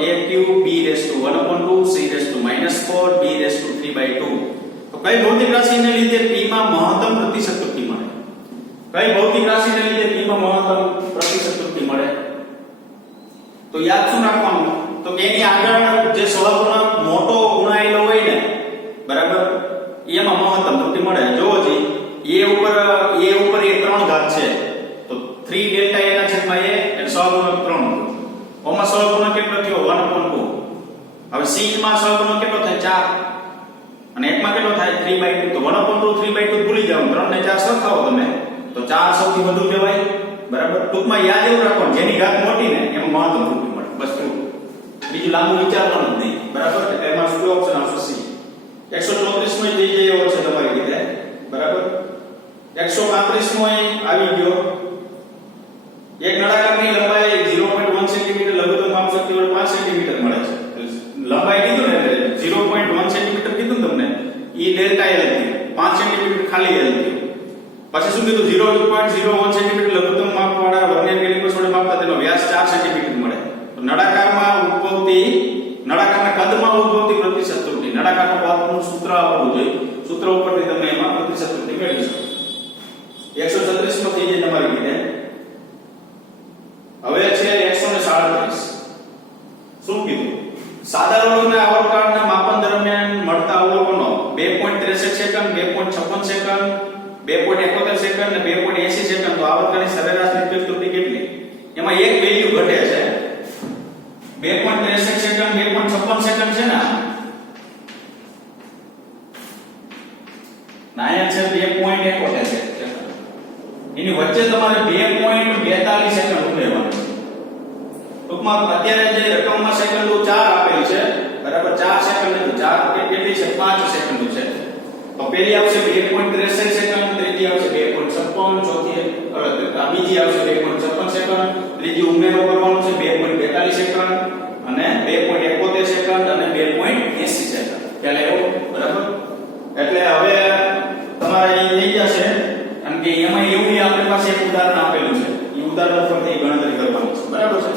b/1/2 c/-4 b/3/2 તો કઈ ભૌતિક રાશિને લીધે p માં મહત્તમ પ્રતિશતોક્તિ મળે કઈ ભૌતિક રાશિને લીધે p માં મહત્તમ પ્રતિશતોક્તિ મળે તો યાદ શું રાખવાનું તો કે એની આગળ જે સહગુણક મોટો ગુણાયેલો હોય ને બરાબર એમાં મહત્તમ ત્રુટિ મળે જોવો જી a ઉપર એ 3 ઘાત છે તો 3 ડેલ્ટા a ના છેદમાં a એટલે સહગુણક 3 ઓમાં સહગુણક કેટલો થયો 1/2 હવે c માં સહગુણક કેટલો થાય 4 અને એકમાં કેટલો થાય 3/2 તો 1/2 3/2 ભૂલી જાવ 3 ને 4 સરખાવો તમે તો 4 સૌથી વધુ કહેવાય બરાબર ટૂંકમાં યાદ એવું રાખવાનું જેની ઘાત મોટી ને એમાં મહત્તમ ત્રુટિ મળે બસ બીજું લાંબુ વિચારવાનું જ નહીં બરાબર એટલે એમાં શું ઓપ્શન આવશે સી 134 માં જઈ જાય એવો છે તમારી રીતે બરાબર 135 માં આવી ગયો એક નળાકારની લંબાઈ 0.1 સેન્ટીમીટર લઘુત્તમ માપ શક્તિ વડે 5 સેન્ટીમીટર મળે છે લંબાઈ કીધું ને એટલે 0.1 સેન્ટીમીટર કીધું ને તમને ઈ ડેલ્ટા L થયું 5 સેન્ટીમીટર ખાલી L થયું પછી શું કીધું 0.01 સેન્ટીમીટર લઘુત્તમ માપ વાળા વર્નિયર કેલિપર્સ વડે માપતા તેનો વ્યાસ 4 સેન્ટીમીટર મળે તો નળાકારના કદમાં ઉદ્ભવતી પ્રતિશત ત્રુટિ નળાકારના પદાર્થનું સૂત્ર આપવું જોઈએ સૂત્ર ઉપરથી તમે એમાં પ્રતિશત ત્રુટિ મેળવી શકો 136 માં થઈ જાય તમારી રીતે હવે છે 137 શું કીધું સાદા લોલકના આવર્તકાળના માપન દરમિયાન મળતા અવલોકનો 2.63 સેકન્ડ 2.56 સેકન્ડ 2.71 સેકન્ડ અને 2.80 સેકન્ડ તો આવર્તકાળની સરેરાશ નિર્દેશ ત્રુટિ કેટલી એમાં એક વેલ્યુ ઘટે છે 2.63 સેકન્ડ 2.56 સેકન્ડ છે ને નાયા છે 2.71 સેકન્ડ એની વચ્ચે તમારે 2.42 સેકન્ડ ઉમેરવાનું ટૂંકમાં અત્યારે જે રકમમાં સેકન્ડો 4 આપેલી છે બરાબર 4 સેકન્ડ ને 4 કેટલી છે 5 સેકન્ડ છે તો પહેલી આવશે 2.63 સેકન્ડ ત્રીજી આવશે 2.56 ચોથી બીજી આવશે 2.56 સેકન્ડ ત્રીજી ઉમેરો કરવાનો છે 2.42 સેકન્ડ અને 2.71 સેકન્ડ અને 2.80 સેકન્ડ ખ્યાલ આવ્યો બરાબર એટલે હવે તમારે એ થઈ જશે કારણ કે એમાં એવું આપણી પાસે એક ઉદાહરણ આપેલું છે એ ઉદાહરણ પરથી ગણતરી કરવાની છે બરાબર છે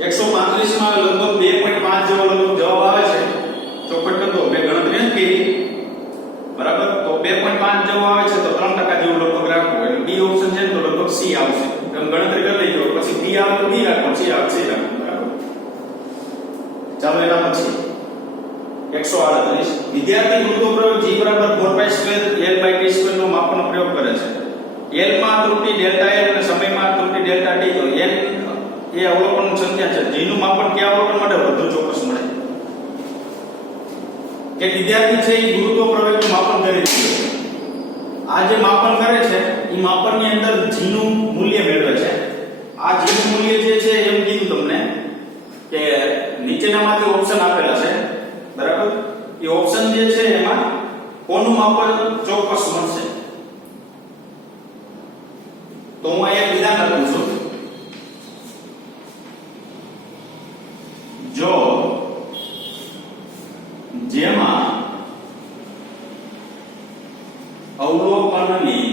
135 માં લગભગ 2.5 જેવો લગભગ જવાબ આવે છે ચોખટ કરતો મેં ગણતરી નથી કરી બરાબર તો 2.5 જેવો આવે છે તો 3% જેવું લગભગ રાખવું એટલે બી ઓપ્શન છે તો લગભગ સી આવશે તમે ગણતરી કરી લેજો પછી બી આવે તો બી રાખો સી આવે સી રાખો બરાબર ચાલો એના પછી 138 વિદ્યાર્થી વૃત્તો પ્રયોગ g 4π2 L/t2 નો માપનો પ્રયોગ કરે છે L માં ત્રુટિ ડેલ્ટા L અને સમયમાં ત્રુટિ ડેલ્ટા t તો L એ અવલોકનની સંખ્યા છે જેનું માપન કયા અવલોકન માટે વધુ ચોક્કસ મળે કે વિદ્યાર્થી છે એ ગુરુત્વ પ્રવેગનું માપન કરે છે આ જે માપન કરે છે એ માપનની અંદર g નું મૂલ્ય મેળવે છે આ g નું મૂલ્ય જે છે એમ કીધું તમને કે નીચેનામાંથી ઓપ્શન આપેલા છે બરાબર એ ઓપ્શન જે છે એમાં કોનું માપન ચોક્કસ મળશે તો હું અહીંયા વિધાન લખું છું જો જેમાં અવલોકનની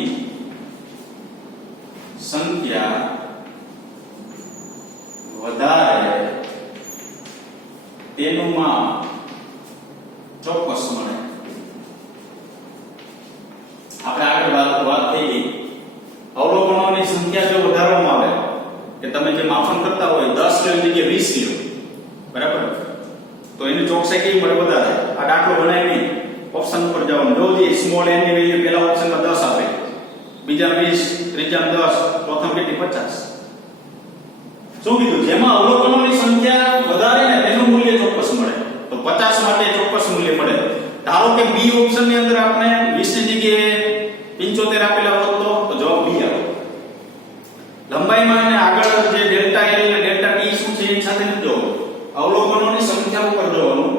સંખ્યા વધારે તેનું માપ ચોક્કસ મળે આપણે આગળ વાત થઈ ગઈ અવલોકનોની સંખ્યા જો વધારવામાં આવે કે તમે જે માપન કરતા હોય 10 લેવાની જગ્યાએ 20 લ્યો બરાબર તો એની ચોકસાઈ કેવી મળે વધારે આ દાખલો બનાવીને ઓપ્શન પર જવાનું જો જે સ્મોલ n ની વેલ્યુ પહેલા ઓપ્શનમાં 10 આપે બીજા 20, ત્રીજા 10, પ્રથમ કેટલી 50. શું કીધું? જેમાં અવલોકનોની સંખ્યા વધારે ને તેનું મૂલ્ય ચોક્કસ મળે. તો 50 માટે ચોક્કસ મૂલ્ય મળે. ધારો કે બી ઓપ્શન ની અંદર આપણે 20 ની જગ્યાએ 75 આપેલા હોત તો જવાબ બી આવે. લંબાઈમાં અને આગળ જે ડેલ્ટા એલ અને ડેલ્ટા ટી શું છે એની સાથે નથી જોવાનું. અવલોકનોની સંખ્યા ઉપર જોવાનું.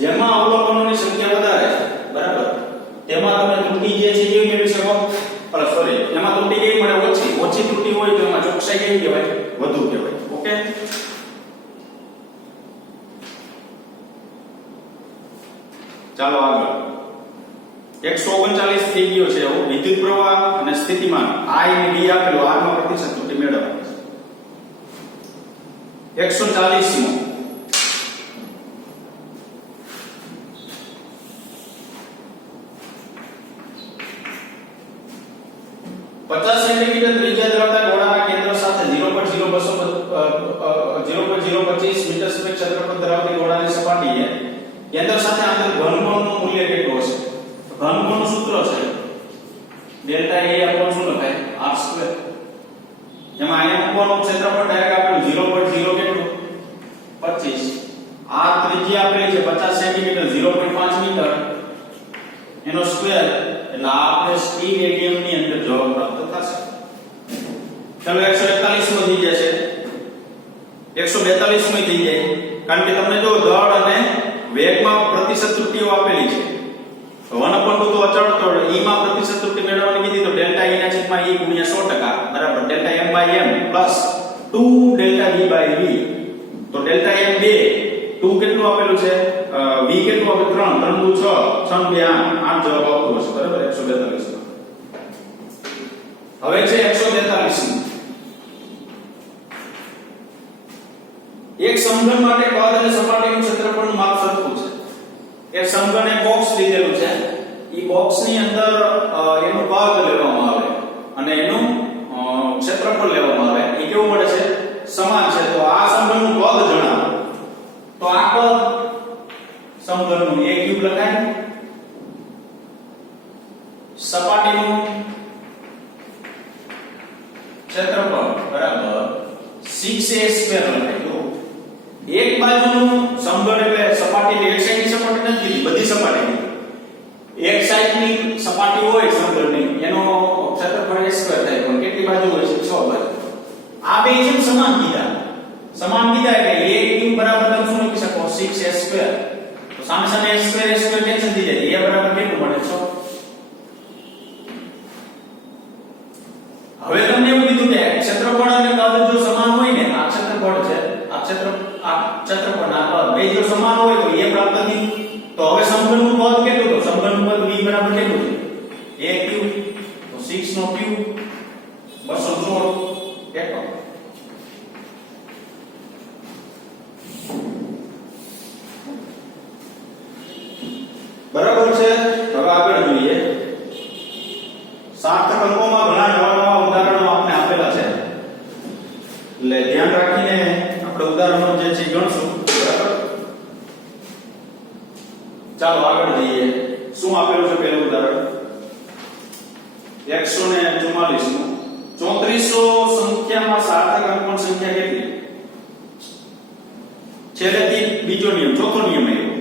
જેમાં અવલોકનોની સંખ્યા વધારે બરાબર તેમાં તમે ત્રુટી જે છે એ મેળવી શકો. સોરી, એમાં ત્રુટી કેવી મળે? ઓછી ત્રુટી હોય તો એમાં ચોકસાઈ કેવી કહેવાય? વધુ કહેવાય. ઓકે, ચાલો આગળ. 139 થઈ ગયો છે. વિદ્યુત પ્રવાહ અને સ્થિતિમાન I અને D આપેલો R નો પ્રતિશત ત્રુટિ મેળવવાની છે. 140 મો 50 સેન્ટીમીટર ત્રિજ્યા ધરાવતા ગોળાના કેન્દ્ર સાથે 0.025 મીટર સ્ક્વેર ક્ષેત્રફળ ધરાવતી ગોળાની સપાટીએ કેન્દ્ર સાથે આંતર ઘનકોણનું મૂલ્ય કેટલું હશે? ઘનકોણનું સૂત્ર છે ડેલ્ટા A અપોન શું લખાય? R square. એમાં અહીંયા મૂકવાનું ક્ષેત્રફળ ડાયરેક્ટ આપેલું 0.0 કેટલું? 25. R ત્રિજ્યા આપેલી છે 50 સેન્ટીમીટર 0.5 મીટર એનો સ્ક્વેર એટલે આપણે સ્ટી રેડિયમ ની અંદર જવાબ પ્રાપ્ત થશે. ચાલો 141 માં થઈ જશે. 142 માં થઈ જાય કારણ કે તમને જો દળ અને વેગમાં પ્રતિશત ત્રુટિઓ આપેલી છે. 1/2 તો અચળ તો E માં પ્રતિશત ત્રુટિ મેળવવાની કીધી તો ડેલ્ટા E ના છેદમાં E ગુણ્યા 100% બરાબર delta M by M plus 2 delta V by V. તો ડેલ્ટા M 2 2 કેટલું આપેલું છે? V કેટલું આપે? 3 3 2 6 6 2 8 જવાબ આવતો હશે બરાબર 142 માં. હવે છે 143 માં. એક સમઘન માટે કદ અને સપાટીનું ક્ષેત્રફળનું માપ સરખું છે. એક સમઘન એક બોક્સ લીધેલું છે. ઈ બોક્સ ની અંદર એનું કદ લેવામાં આવે અને એનું ક્ષેત્રફળ લેવામાં આવે. એ કેવું મળે છે? સમાન છે. તો આ સમઘનનું કદ જણાવો. તો આ કદ સમઘનનું a ક્યુબ લખાય. સપાટીનું ક્ષેત્રફળ બરાબર 6a સ્ક્વેર લખાય. તો એક બાજુનું સમઘન એટલે સપાટીની એક સાઈડની સપાટી નથી લીધી, બધી સપાટીની. એક સાઈડની સપાટી હોય સમઘનની એનો ક્ષેત્રફળ a સ્ક્વેર થાય. પણ કેટલી બાજુ હોય છે? 6 બાજુ. આ બે છે સમાન કીધા. સમાન કીધા એટલે a ક્યુબ બરાબર તમે શું લખી શકો? 6a square. તો સામે સામે a સ્ક્વેર કેન્સલ થઈ જાય. a બરાબર કેટલું મળે? 6. હવે તમને એવું કીધું કે ક્ષેત્રફળ અને કદ જો સમાન હોય ને આ ક્ષેત્રફળ છે આ ક્ષેત્રફળ ના કદ બે જો સમાન હોય તો a પ્રાપ્ત થયું. તો હવે સમઘનનું કદ કેટલું? તો સમઘનનું કદ v બરાબર કેટલું છે? a cube. તો 6 નો ક્યુબ 216 એકમ. બરાબર છે. હવે આગળ જોઈએ. સાર્થક અંકોમાં ઘણા નવા ઉદાહરણો આપણે આપેલા છે એટલે ધ્યાન રાખીને આપણે ઉદાહરણો જે છે ગણશું બરાબર. ચાલો આગળ જઈએ. શું આપેલું છે પહેલું ઉદાહરણ? 144 નું 3400 સંખ્યામાં સાર્થક અંકોની સંખ્યા કેટલી? છેલ્લેથી બીજો નિયમ ચોથો નિયમ આવ્યો.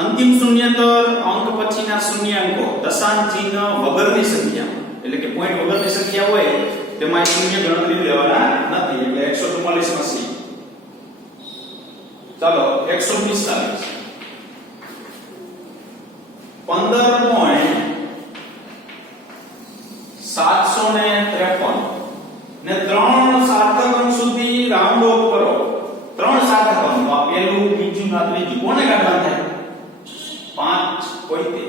અંતિમ શૂન્યતર અંક પછીના શૂન્યાંકો દશાંશ ચિહ્ન વગરની સંખ્યા એટલે કે પોઈન્ટ વગરની સંખ્યા હોય તેમાં શૂન્ય ગણતરી લેવાના નથી એટલે 144 માં સી. ચાલો 145 15.753 ને ત્રણ સાર્થક અંક સુધી રાઉન્ડ ઓફ કરો. ત્રણ સાર્થક અંક આ પહેલું બીજું ના ત્રીજું કોને કાઢવાનું થાય? 5 કોઈ તે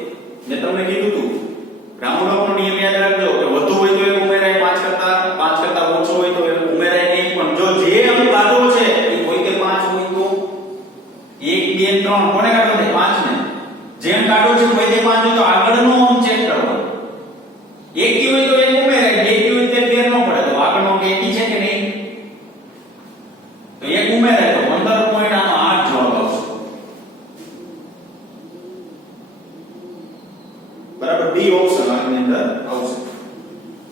મેં તમને કીધું હતું રાઉન્ડ ઓફ નો નિયમ યાદ રાખજો કે વધુ હોય તો એક ઉમેરાય 5 કરતા ઓછો હોય તો એક ઉમેરાય નહીં. પણ જો જે અંક કાઢવો છે એ કોઈ તે 5 હોય તો 1 2 3 કોને કાઢવો છે? 5 ને. જેમ કાઢવો છે કોઈ તે 5 હોય તો આગળનો અંક ચેક કરવાનો. 1 કી હોય તો એક ઉમેરાય, 2 કી હોય તો 13 નો પડે. તો આગળનો અંક 1 છે કે નહીં? તો એક ઉમેરાય તો 15.8 જવાબ આવશે. બરાબર. ડી ઓપ્શન આની અંદર આવશે.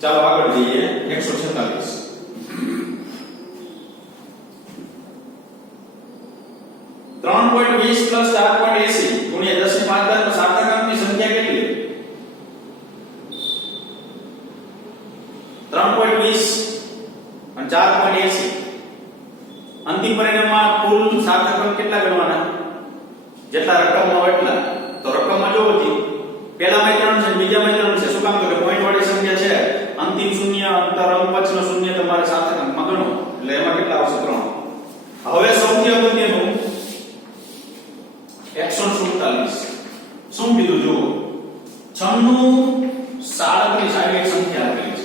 ચાલો આગળ જઈએ 146 3.20 પ્લસ 4.80 ગુણ્યા 10 ની 5 તો સાર્થક અંકની સંખ્યા કેટલી 3.20 અને 4.80 અંતિમ પરિણામમાં કુલ સાર્થક અંક કેટલા ગણવાના જેટલા રકમમાં હોય એટલા તો રકમમાં જોવો જી પહેલામાં 3 છે બીજામાં 3 છે શું કામ તો કે પોઈન્ટ વાળી સંખ્યા છે અંતિમ શૂન્ય અંતર અંક પછીનો શૂન્ય તમારે સાર્થક અંકમાં ગણો એટલે એમાં કેટલા આવશે 3 હવે સૌથી અગત્યનું 147 શું કીધું જુઓ 96 37 આવી એક સંખ્યા આપેલી છે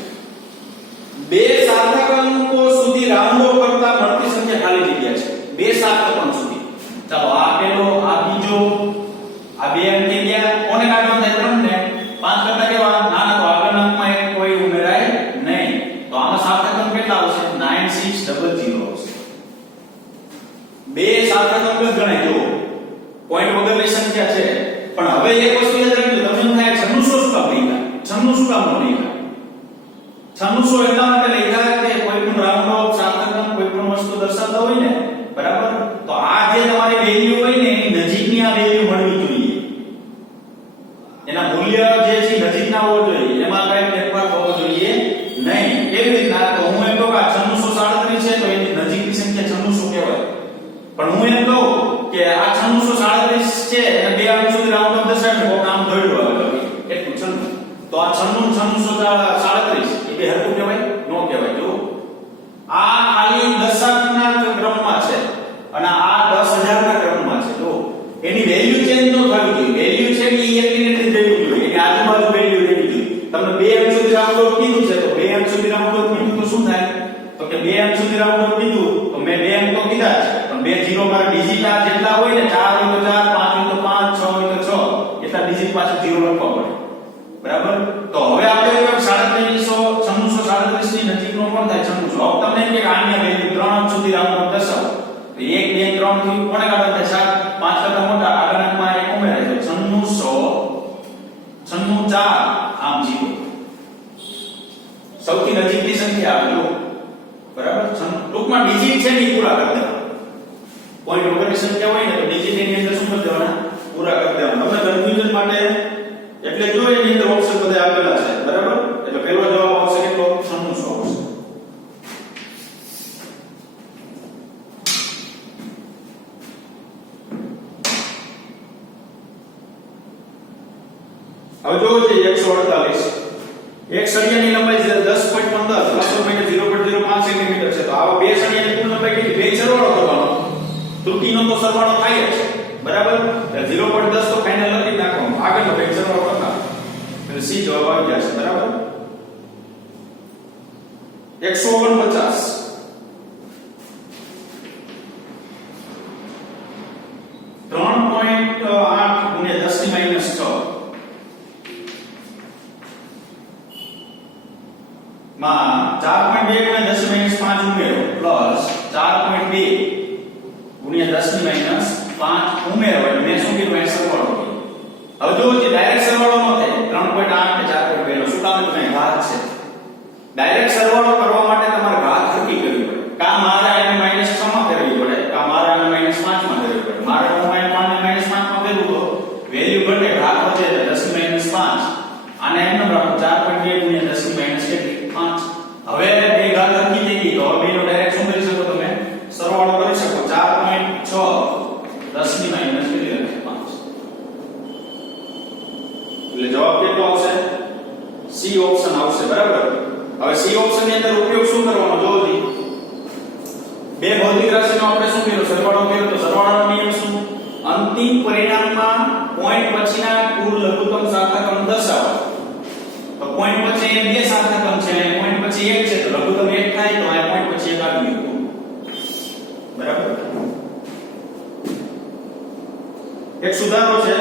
બે સાર્થક અંકો સુધી રાઉન્ડ ઓફ કરતા મળતી સંખ્યા ખાલી જગ્યા છે બે સાર્થક અંક સુધી ચાલો આ પેલો આ બીજો આ બે અંક ગયા કોને કાઢવાનું થાય 3 ને 5 કરતા કેવા નાના તો આગળના અંકમાં એક કોઈ ઉમેરાય નહીં તો આમાં સાર્થક અંક કેટલા આવશે 9600 આવશે બે સાર્થક અંક જ ગણાય જો પોઈન્ટ વગરની સંખ્યા છે પણ હવે એક વસ્તુ યાદ રાખજો તમને થાય 9600 શું કામ લખ્યા 96 શું કામ ન લખ્યા 9600 એટલા માટે લખ્યા કે કોઈ પણ રાઉન્ડ ઓફ સાર્થક અંક કોઈ પણ વસ્તુ દર્શાવતા હોય ને બરાબર તો આ જે તમારી વેલ્યુ હોય ને એની નજીકની આ વેલ્યુ મળવી જોઈએ એના મૂલ્ય જે છે નજીકના હોવો જોઈએ એમાં કઈ ફેરફાર થવો જોઈએ નહીં કેવી રીતના તો હું એમ કહું કે 9637 છે તો એની નજીકની સંખ્યા 9600 કહેવાય પણ હું એમ કહું કે આ 9637 છે અને બે અંક સુધી રાઉન્ડ ઓફ દર્શાવે તો નામ જોડ્યું આવે એટલું 96 તો આ 9637 એ બે હરખું કહેવાય નો કહેવાય જો આ ખાલી દશકના ક્રમમાં છે અને આ 10000 ના ક્રમમાં છે તો એની વેલ્યુ ચેન્જ ન થવી જોઈએ વેલ્યુ છે કે એ એકની જ રહેવી જોઈએ એની આજુબાજુ વેલ્યુ રહેવી જોઈએ તમને બે અંક સુધી રાઉન્ડ ઓફ કીધું છે તો બે અંક સુધી રાઉન્ડ ઓફ કીધું તો શું થાય તો કે બે અંક સુધી રાઉન્ડ ઓફ કીધું તો મેં બે અંક તો કીધા છે પણ બે ઝીરો મારા ડિજિટ આ જેટલા હોય ને 4 હોય તો 4 5 હોય તો 5 6 હોય તો 6 એટલા ડિજિટ પાછળ ઝીરો લખવા પડે બરાબર તો હવે આપણે 3637 ની નજીકનો કોણ થાય 9600 હવે તમને કે આની વેલ્યુ 3 અંક સુધી રાઉન્ડ ઓફ દર્શાવો તો 1 2 3 થી કોને કાઢવા થાય 7 5 કરતા મોટા આગળના અંકમાં એક ઉમેરાય તો 96 4 આમ 0 સૌથી નજીકની સંખ્યા આવે જો બરાબર ટૂંકમાં ડિજિટ છે ને પૂરા કરી દેવાના પોઈન્ટ વગરની સંખ્યા હોય ને તો ડિજિટ એની અંદર શું કરી દેવાના પૂરા કરી દેવાના તમને કન્ફ્યુઝન માટે એટલે જો એની અંદર ઓપ્શન બધા આપેલા છે બરાબર એટલે પહેલો જવાબ આવશે કેટલો 9600 આવશે હવે જો છે 148 એક સળિયાની લંબાઈ 10.15 ±0.05 સેન્ટીમીટર છે તો આવા બે સળિયાની કુલ લંબાઈ કેટલી બે સરવાળો કરવાનો ત્રુટીનો તો સરવાળો થાય જ બરાબર 0.10 તો ફાઇનલ લખી નાખવાનું આગળનો બે સરવાળો કરતા એટલે સી જવાબ આવી જશે બરાબર 149 3.8 ગુણ્યા 10 ની -6 માં 4.2 ગુણ્યા 10 ની -5 ઉમેરો પ્લસ 4.2 ગુણ્યા 10 ની -5 ઉમેરો એટલે મેં શું કીધું એ સરવાળો હવે જો જે ડાયરેક્ટ સરવાળો ન થાય 3.8 ને 4.2 નો શું કામ તમે ઘાત છે ડાયરેક્ટ સરવાળો કરવા માટે તમારે ઘાત હરકી કરવી પડે કા મારે એને -6 માં કરવી પડે કા મારે એને -5 માં કરવી પડે મારે હું -5 ને -5 માં કરું તો વેલ્યુ ઘટે ઘાત વધે 10 ની -5 આને એમ રાખો 4.2 ગુણ્યા 10 ની કેટલી 5 હવે બે ઘાત હરકી થઈ ગઈ તો હવે બેનો ડાયરેક્ટ શું કરી શકો તમે સરવાળો કરી શકો 4.6 10 ની -5 એટલે જવાબ કેટલો આવશે સી ઓપ્શન આવશે બરાબર હવે સી ઓપ્શન ની અંદર ઉપયોગ શું કરવાનો જોજી બે ભૌતિક રાશિનો આપણે શું કર્યો સરવાળો કર્યો તો સરવાળાનો નિયમ શું અંતિમ પરિણામમાં પોઈન્ટ પછીના કુલ લઘુત્તમ સાર્થક અંક દર્શાવો તો પોઈન્ટ પછી બે સાર્થક અંક છે પોઈન્ટ પછી એક છે તો લઘુત્તમ એક થાય તો આ પોઈન્ટ પછી એક આવી ગયું બરાબર એક સુધારો છે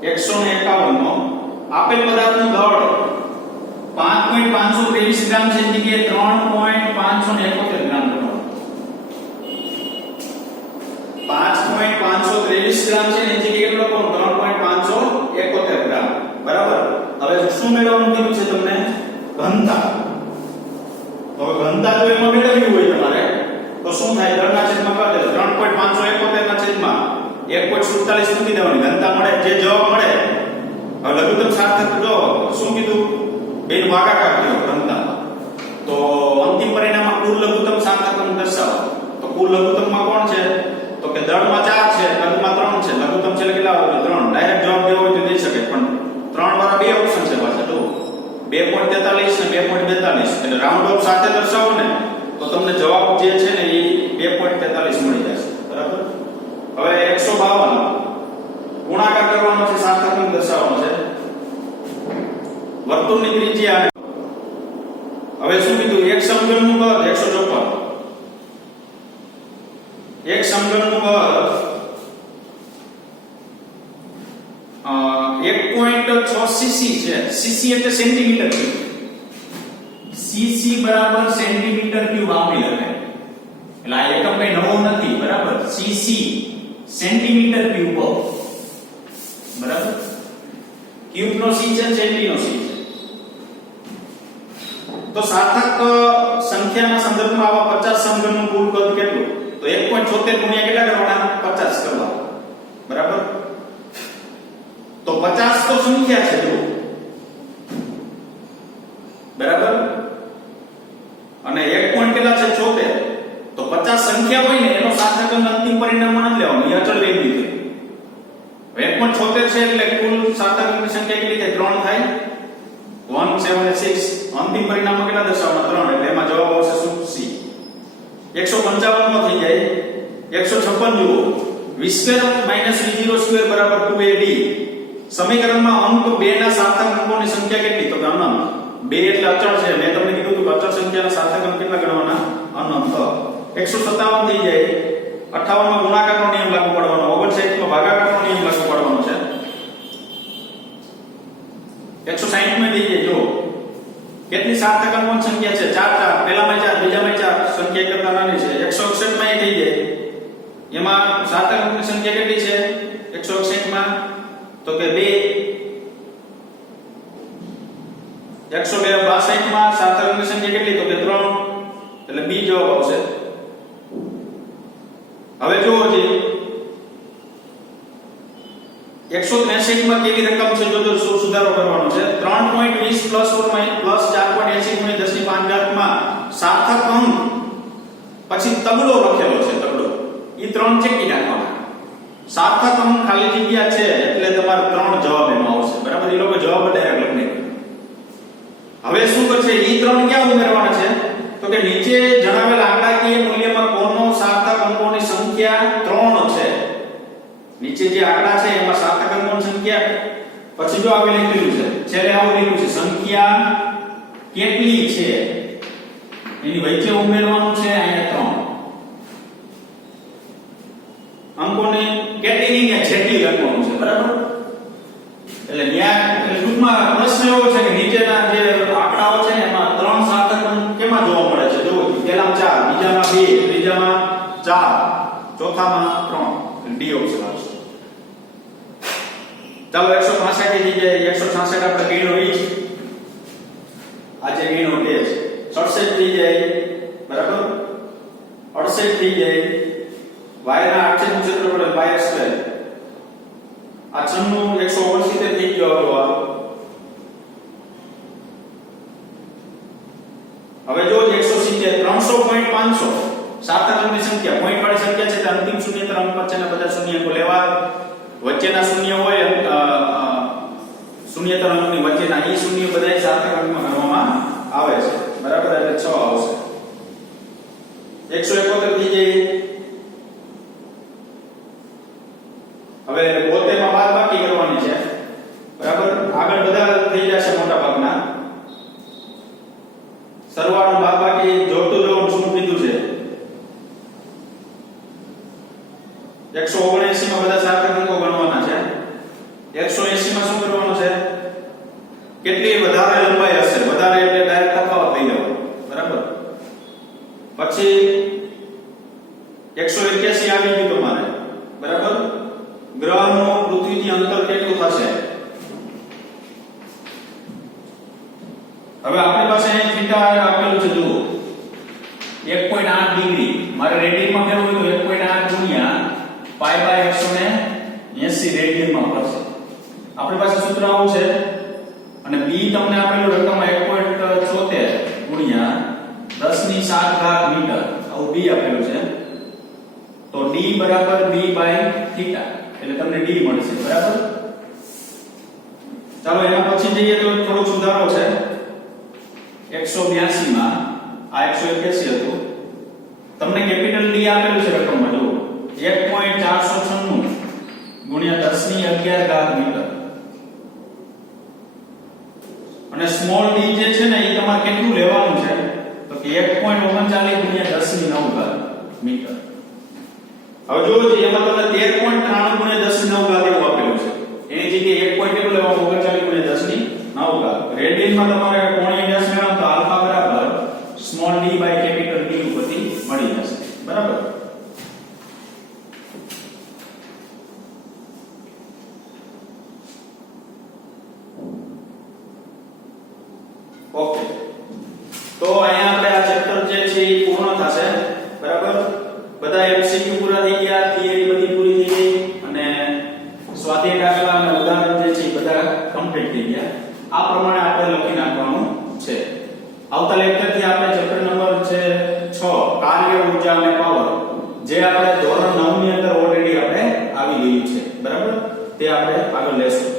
151 નો આપેલ પદાર્થનું દળ 5.523 ગ્રામ છે જગ્યાએ 3.571 ગ્રામ કરવાનો 5.523 ગ્રામ છે એની જગ્યાએ કેટલો 3.571 ગ્રામ બરાબર હવે શું મેળવવાનું ઘનતા. તો હવે ઘનતા જો એમાં મેળવવી હોય તમારે તો શું થાય? દળના છેદમાં કરી દે 3.571 ના છેદમાં 1.47 મૂકી દેવાની, ઘનતા મળે. જે જવાબ મળે, હવે લઘુત્તમ સાર્થક જો શું કીધું? બેનો ભાગાકાર કર્યો ઘનતા. તો અંતિમ પરિણામમાં કુલ લઘુત્તમ સાર્થકનું દર્શાવો. તો કુલ લઘુત્તમમાં કોણ છે? તો કે દળમાં 4 છે, કદમાં 3 છે. લઘુત્તમ છે કેટલા આવે? 3. ડાયરેક્ટ જવાબ દેવો હોય તો દઈ શકે, પણ 3 વાળા બે ઓપ્શન છે પાછા. જો 2.43 ને 2.42 એટલે રાઉન્ડ ઓફ સાથે દર્શાવો ને તો તમને જવાબ જે છે ને એ 2.43 મળી જશે. બરાબર. હવે 152 ગુણાકાર કરવાનો છે, સાર્થકને દર્શાવવાનો છે. વર્તુળની ત્રિજ્યા. હવે શું કીધું? એક સમઘનનું કદ 154. એક સમઘનનું કદ 1.6 સીસી છે. સીસી એટલે સેન્ટીમીટર ક્યુબ. સીસી બરાબર સેન્ટીમીટર ક્યુબ આપી લખાય. એટલે આ એકમ કઈ નવો નથી. બરાબર. CC centimetre cube. બરાબર. ક્યુબ નો સી છે, સેન્ટી નો સી છે. તો સાર્થક સંખ્યાના સંદર્ભમાં આવા 50 સમઘનનું કુલ કદ કેટલું? તો 1.76 ગુણ્યા કેટલા કરવાના? 50 કરવા. બરાબર. તો 50 તો સંખ્યા છે જો. બરાબર. અને 1 પોઈન્ટ કેટલા છે? 76. તો 50 સંખ્યા હોય ને એનો સાર્થક અંતિમ પરિણામમાં નથી લેવાનું, એ અચળ વેલ્યુ છે. 1.76 છે એટલે કુલ સાર્થકની સંખ્યા કેટલી થાય? 3 થાય. 176. અંતિમ પરિણામમાં કેટલા દર્શાવવાના? 3. એટલે એમાં જવાબ આવશે શું? સી. 155 નો થઈ જાય. 156 જુઓ. v² v02 બરાબર 2ad. સમીકરણમાં અંક 2 ના સાર્થક અંકોની સંખ્યા કેટલી? તો કે અનંત. 2 એટલે અચળ છે. મેં તમને કીધું હતું કે અચળ સંખ્યાના સાર્થક અંક કેટલા ગણવાના? અનંત. 157 થઈ જાય. 58 માં ગુણાકારનો નિયમ લાગુ પાડવાનો. 59 માં ભાગાકારનો નિયમ લાગુ પાડવાનો છે. 160 માં થઈ જાય. જો કેટલી સાર્થક અંકોની સંખ્યા છે? 4 4. પહેલામાં 4, બીજામાં 4. સંખ્યા કરતા નાની છે. 161 માં થઈ જાય. એમાં સાર્થક અંકોની સંખ્યા કેટલી છે? 161 માં તો કે 2. 162 માં સાર્થક અંકોની સંખ્યા કેટલી? તો કે 3. એટલે બી જવાબ આવશે. હવે જુઓ છે 163 માં કેવી રકમ છે? જો સુધારો કરવાનો છે. 3.20 પ્લસ 4.80 ગુણ્યા 10⁵ માં સાર્થક અંક પછી તગડો લખેલો છે. તગડો એ 3 ચેકી નાખવાના. સાર્થક અંક ખાલી જગ્યા છે એટલે તમારે 3 જવાબ એમાં આવશે. બરાબર. એ લોકો જવાબ ડાયરેક્ટ લખી નાખે. હવે શું કરશે? એ 3 ક્યાં ઉમેરવાના છે? તો કે નીચે જણાવેલ આંકડાકીય મૂલ્યમાં કોનો સાર્થક અંકોની સંખ્યા 3 છે. નીચે જે આંકડા છે એમાં સાર્થક અંકોની સંખ્યા પછી જો આવી લખેલું છે. છેલ્લે આવું લખ્યું છે સંખ્યા કેટલી છે એની વચ્ચે ઉમેરવાનું છે. અહીંયા 3 અંકોની કેટલી ને જેટલી લખવાનું છે. બરાબર. એટલે ટૂંકમાં પ્રશ્ન એવો છે કે નીચેના જે આંકડાઓ છે એમાં 3 સાર્થક અંક કેમાં જોવા મળે છે? જો પહેલામાં 4, બીજામાં 2, ત્રીજામાં 4, ચોથામાં 3. ડી ઓપ્શન આવશે. ચાલો 165 થઈ જાય. 166 આપણે ગણ્યો ઈ જ. આજે ગણ્યો તે જ. 67 થઈ જાય. બરાબર. 68 થઈ જાય. વાયરના આડછેદનું ક્ષેત્રફળ y². આ 96 169 થઈ ગયો. હવે જો 170 300.500 સાર્થક અંકની સંખ્યા. પોઈન્ટ વાળી સંખ્યા છે તે અંતિમ શૂન્યતર અંક પર છે ને બધા શૂન્યકો લેવા. વચ્ચેના શૂન્ય હોય શૂન્યતર અંકની વચ્ચેના એ શૂન્ય બધા સાર્થક અંકમાં ગણવામાં આવે છે. બરાબર. એટલે 6 આવશે. 171 થઈ જાય. હવે પોતે માં બાદબાકી કરવાની છે. બરાબર. આગળ બધા થઈ જશે મોટા ભાગના. સરવાળો બાદબાકી જોડતું જવાનું શું કીધું છે? 179 માં બધા સાર્થક અંકો ગણવાના છે. 180 માં શું કરવાનું છે? કેટલી વધારે લંબાઈ હશે? વધારે એટલે ડાયરેક્ટ તફાવત થઈ જવાનો. બરાબર. પછી 181 આવી ગયું તમારે. બરાબર. ગ્રહનું પૃથ્વીથી અંતર કેટલું થશે? હવે આપણી પાસે અહીં થીટા આપેલું છે જુઓ 1.8 ડિગ્રી મારે રેડિયનમાં ફેરવવું તો 1.8 ગુણ્યા પાઈ બાય 180 રેડિયનમાં પડશે આપણી પાસે સૂત્ર આવું છે અને b તમને આપેલું રકમ 1.74 ગુણ્યા 10⁷ મીટર આવું b આપેલું છે તો d બરાબર b બાય થીટા એટલે તમને d મળશે બરાબર ચાલો એના પછી જઈએ તો થોડો સુધારો છે 182 માં આ 181 હતું તમને કેપિટલ D આપેલું છે રકમમાં જો 1.496 ગુણ્યા 10⁻11 મીટર અને સ્મોલ d જે છે ને એ તમારે કેટલું લેવાનું છે તો કે 1.39 ગુણ્યા 10⁹ મીટર હવે જો એમાં તમને 13.93 ગુણ્યા 10⁹ એવું આપેલું છે એની જગ્યાએ 1 પોઈન્ટ કેટલું લેવાનું 39 ગુણ્યા 10⁹ રેડિયનમાં તમારે કોણીય વ્યાસ મેળવવો તો આલ્ફા બરાબર small d by capital D ઉપરથી મળી જશે બરાબર ઓકે તો અહીંયા આપણે આ ચેપ્ટર જે છે એ પૂર્ણ થશે બરાબર બધા MCQ પૂરા થઈ ગયા થિયરી બધી પૂરી થઈ ગઈ અને સ્વાધ્યાય દાખલા અને ઉદાહરણ જે છે એ બધા કમ્પ્લીટ થઈ ગયા આ પ્રમાણે આપણે લખી નાખવાનું છે આવતા લેક્ચર થી આપણે ચેપ્ટર નંબર છે 6 કાર્ય ઊર્જા અને પાવર જે આપણે ધોરણ 9 ની અંદર ઓલરેડી આપણે આવી ગયું છે બરાબર તે આપણે આગળ લેશું